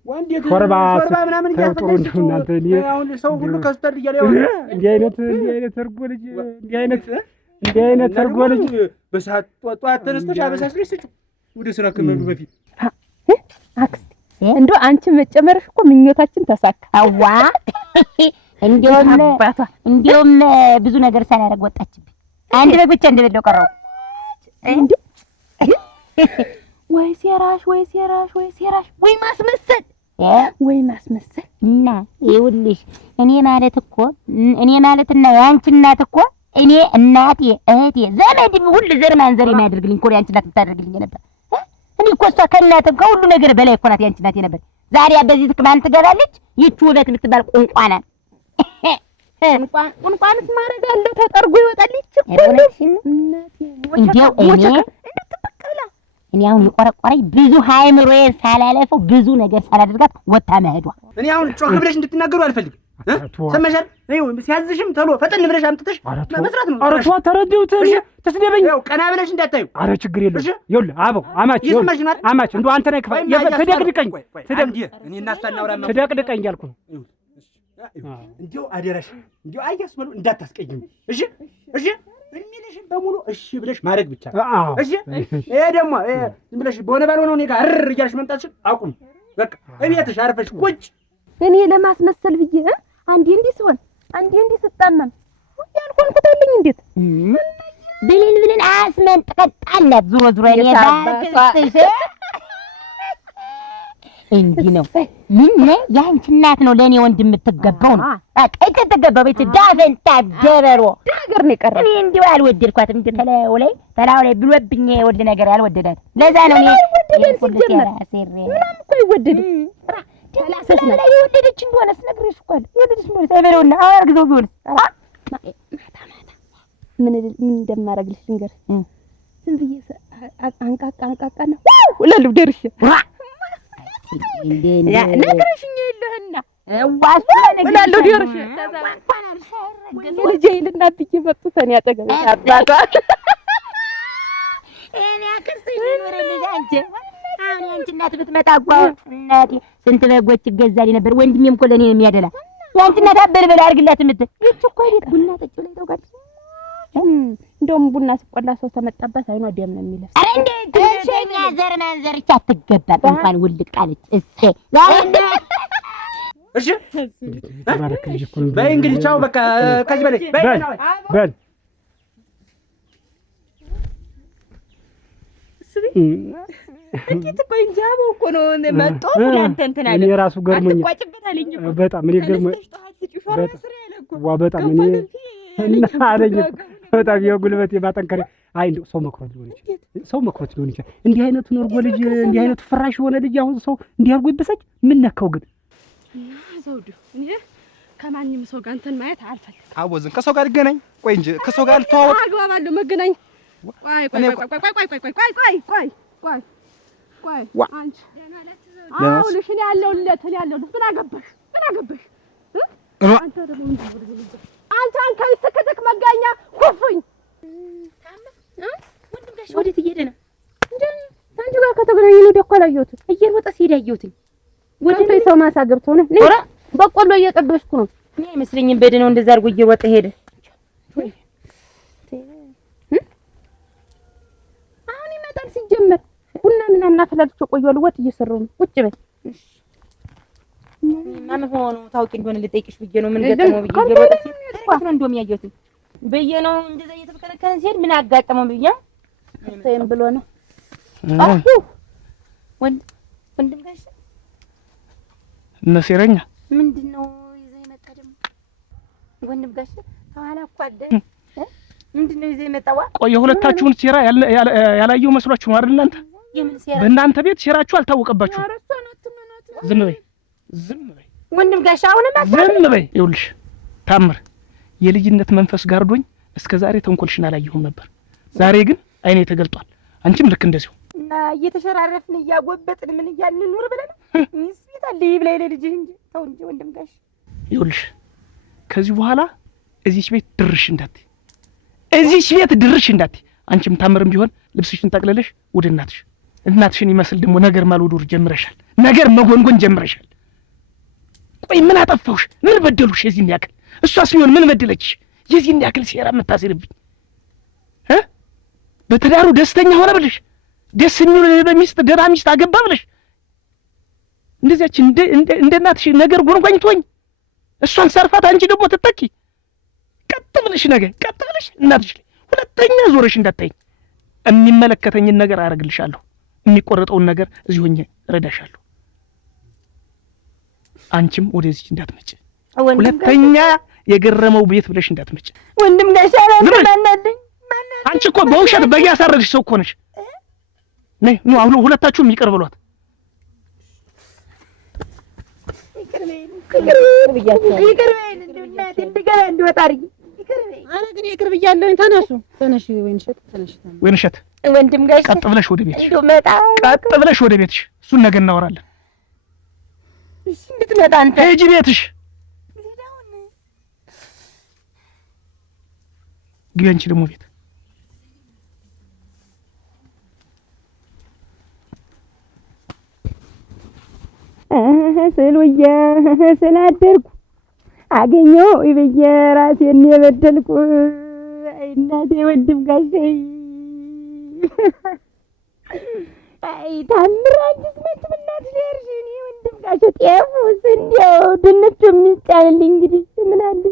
ወንድ ሾርባ ምናምን ጥሩ እንደው እናንተ አሁን ሰው ሁሉ ከስተል እያለ ያው እንዲህ አይነት እርጎ ልጅ እንዲህ አይነት እርጎ ልጅ በሰዓት ጧት ተነስተሽ አበሳስለሽ ስጩ ወደ ስራ ከመሄዱ በፊት። አክስቴ እንደው አንቺ መጨመርሽ እኮ ምኞታችን ተሳካ። አዋ እንደውም ብዙ ነገር ሳላደርግ ወጣችብኝ። አንድ በግ ብቻ እንደበለው ቀረው። ወይ ሴራሽ ወይ ሴራሽ ወይ ሴራሽ ወይ ማስመሰል ወይ ማስመሰል። እና ይኸውልሽ እኔ ማለትና የአንቺ እናት እኮ እኔ እናቴ እህቴ ዘመድም ሁሉ ዘር ማንዘር የሚያደርግልኝ እኮ የአንቺ እናት የምታደርግልኝ ነበር። እኔ እኮ እሷ ከእናትም ከሁሉ ነገር በላይ እኮ ናት የአንቺ እናቴ ነበር። ዛሬ በዚህ ትክማን ትገባለች። ይቺ ውበት የምትባል ቁንቋና ቁንቋንስ ማረግ አለው ተጠርጎ ይወጣልኝ እኮ እንዴው እኔ አሁን የቆረቆረኝ ብዙ ሃይምሮዬን ሳላለፈው ብዙ ነገር ሳላደርጋት ወጣ መሄዷ። እኔ አሁን ጮክ ብለሽ እንድትናገሩ አልፈልግም። ሰማሻል? ሲያዝሽም ቶሎ ፈጠን ብለሽ አምጥተሽ መስራት ነው። ኧረ ተው ተረድሁት። ተስደበኝ። ቀና ብለሽ እንዳታዩ። ኧረ ችግር የለም። ይኸውልህ አበው አማች አማች እንደው አንተ ነህ ክፋይ ትደቅድቀኝ እኔ እና እሷ እናውራማ ትደቅድቀኝ እያልኩ ነው። እንዲያው አደራሽ እንዲያው አያስበሉ እንዳታስቀይም። እሺ እሺ የሚልሽን በሙሉ እሺ ብለሽ ማድረግ ብቻ እሺ። ይሄ ደግሞ ዝም ብለሽ በሆነ ባልሆነው እኔ ጋር እርር እያልሽ መምጣትሽን አቁም። በቃ እቤትሽ አርፈሽ ቁጭ። እኔ ለማስመሰል ብዬ አንዴ እንዲህ ሲሆን አንዴ እንዲህ ስጣመም ያልሆንኩታለኝ። እንዴት ብልን አስመንጥቀጣላት ዙሮ ዙሮ እኔ ባክሽ እንዲህ ነው። ምን ያንቺ እናት ነው ለኔ ወንድ የምትገባው ነው። በቃ የተገባው ቤት ዳፈንታ ደበሮ ዳገር ነው የቀረው። እኔ እንዲሁ አልወደድኳትም። ግን ተላው ላይ ብሎብኝ ወልድ ነገር ያልወደዳት ለዛ ነው። እኔ ሁሉ ሲጀመር ምንም እኮ አይወደድም። ተላሰስ ነው የወደደች እንደሆነ ስነግርሽ እኮ የወደደች እንደሆነ ሳይበለውና አርግዘው ቢሆን ማታ ምን እንደማረግልሽ ልንገር። ዝም ብዬ አንቃቃና እላለሁ ደርሼ ነግረሽኝ የለህና ዋስ እላለሁ ደርሼ ልጄ ይልና ብዬ መጡ ተኔ አጠገብ አባቷ እኔ አክስኝ ኖረልኝ አንቺ አሁን ያንቺ እናት ብትመጣ እኮ እናቴ ስንት በጎች ይገዛልኝ ነበር። ወንድሜም እኮ ለኔ ነው የሚያደላ። ያንቺ እናት አበልበል አድርግላት የምትል ይህች እኮ ቤት ቡና ጠጪ ላይ ታውቃለች። እንደውም ቡና ሲቆላ ሰው ተመጣባት አይኗ ደም ነው የሚለብስ። አረ እንዴት እኛ ዘር ማንዘርቻ አትገባም እንኳን ውልቅ አለች። እሴ ዛሬ እሺ በይ እንግዲህ ቻው። በቃ ከዚህ በላይ በል እንዴት ቆይ እንጂ አበው እኮ ነው መጥቶ ፍላንተ እንትን አለ። እኔ ራሱ ገርሞኛል አትቋጭበታለኝ እኮ በጣም እኔ ገርሞኛል። በጣም እኔ እና አለኝ በጣም የጉልበት የማጠንከሪያ አይ እንደው ሰው መክሮት ሊሆን ይችላል። እንዲህ አይነቱ ኖርጎ ልጅ እንዲህ አይነቱ ፍራሽ የሆነ ልጅ አሁን ሰው እንዲህ አድርጎ ይበሳጭ። ምን ነካው ግን ዘውዱ? እኔ ከማንም ሰው ጋር እንትን ማየት አልፈልግም። አቦዝን ከሰው ጋር ይገናኝ። ቆይ እንጂ ከሰው ጋር ልተዋወቅ አግባባለሁ መገናኝ። ቆይ አንቺ አሁን እሺ እኔ ያለሁለት ምን አገባሽ? አንተ ደግሞ አንተ ከይስከተክ መጋኛ ኩፍኝ ወንድም ጋሽ ወዴት እየሄደ ነው? አንቺ ጋር ከተገናኘን ወዲያ እኮ አላየሁትም። እየሮጠ ሲሄድ አየሁትኝ። ወደ ሰው ማሳ ገብቶ ነው። በቆሎ እየጠበስኩ ነው። እኔ አይመስለኝም በደ ነው እንደዛ አድርጎ እየሮጠ ሄደ። አሁን ይመጣል። ሲጀመር ቡና ምናምን አፈላልቼ ቆየዋለሁ። ወጥ እየሰራሁ ነው። ቁጭ በይ። ማን ሆኖ ታውቂ እንደሆነ ልጠይቅሽ ብዬ ነው። ምን ገጠመው ብዬ እየሮጠ ሲሄድ ነው እንደውም ያየሁትኝ ብዬ ነው። እንደዛ እየተፈከረከረ ሲሄድ ምን አጋጠመው ብዬ ተይም ብሎ ነው። ወንድም ጋሽ እነ ሴረኛ ምንድነው ይዘህ የመጣ ደግሞ? ወንድም ጋሽ ተኋላ እኮ አለ። ምንድነው ይዘህ የመጣው? ቆይ የሁለታችሁን ሴራ ያላየው መስሏችሁ ነው አይደል? እናንተ የምን ሴራ? በእናንተ ቤት ሴራችሁ አልታወቀባችሁ። ዝም በይ ወንድም ጋሽ አሁንማ ዝም በይ። ይኸውልሽ ታምር የልጅነት መንፈስ ጋርዶኝ እስከ ዛሬ ተንኮልሽን አላየሁም ነበር። ዛሬ ግን አይኔ ተገልጧል። አንቺም ልክ እንደዚሁ እና እየተሸራረፍን እያጎበጥን ምን እያልን ኑር ብለን ሚስ ቤት አለ ይብላይ ለልጅህ እንጂ ተው እንጂ ወንድም ጋሽ። ይኸውልሽ ከዚህ በኋላ እዚህች ቤት ድርሽ እንዳትይ፣ አንቺም ታምርም ቢሆን ልብስሽን ጠቅልለሽ ወደ እናትሽን ይመስል ደግሞ ነገር ማልወዱር ጀምረሻል። ነገር መጎንጎን ጀምረሻል። ቆይ ምን አጠፋሁሽ? ምን በደሉሽ? የዚህን ያክል እሷስ ቢሆን ምን በደለችሽ? የዚህን ያክል ሴራ የምታስርብኝ በትዳሩ ደስተኛ ሆነ ብለሽ ደስ የሚል በሚስት ደህና ሚስት አገባ ብለሽ እንደዚያች እንደ እናትሽ ነገር ጎንጓኝ ትሆኝ እሷን ሰርፋት አንቺ ደግሞ ትጠቂ ቀጥ ብለሽ እናትሽ ላይ ሁለተኛ ዞረሽ እንዳታይኝ። የሚመለከተኝን ነገር አደርግልሻለሁ። የሚቆረጠውን ነገር እዚህ ሆኜ እረዳሻለሁ። አንቺም ወደዚህ እንዳትመጭ። ሁለተኛ የገረመው ቤት ብለሽ እንዳትመጭ። ወንድም ጋሻ አላናለኝ። አንቺ እኮ በውሸት በያሳረድሽ ሰው እኮ ነሽ። ነይ ኑ አሁን ሁለታችሁም ይቅር ብሏት። ወይንሸት ወንድም ጋሻ ቀጥ ብለሽ ወደ ቤትሽ፣ ቀጥ ብለሽ ወደ ቤትሽ። እሱን ነገ እናወራለን። እሺ እንድትመጣ አንተ ሂጂ ቤትሽ። ግቢ አንቺ ደግሞ ቤት። ስሉዬ ስላደርኩ አገኘው ብዬ ራሴን የበደልኩ እናቴ ወንድም ጋሼ አይ ታምራችስ መች ብናትሽ ያርሽ እኔ ወንድም ጋሼ ጤፉስ እንዲያው ድንቹ የሚጫንልኝ እንግዲህ ምን አለ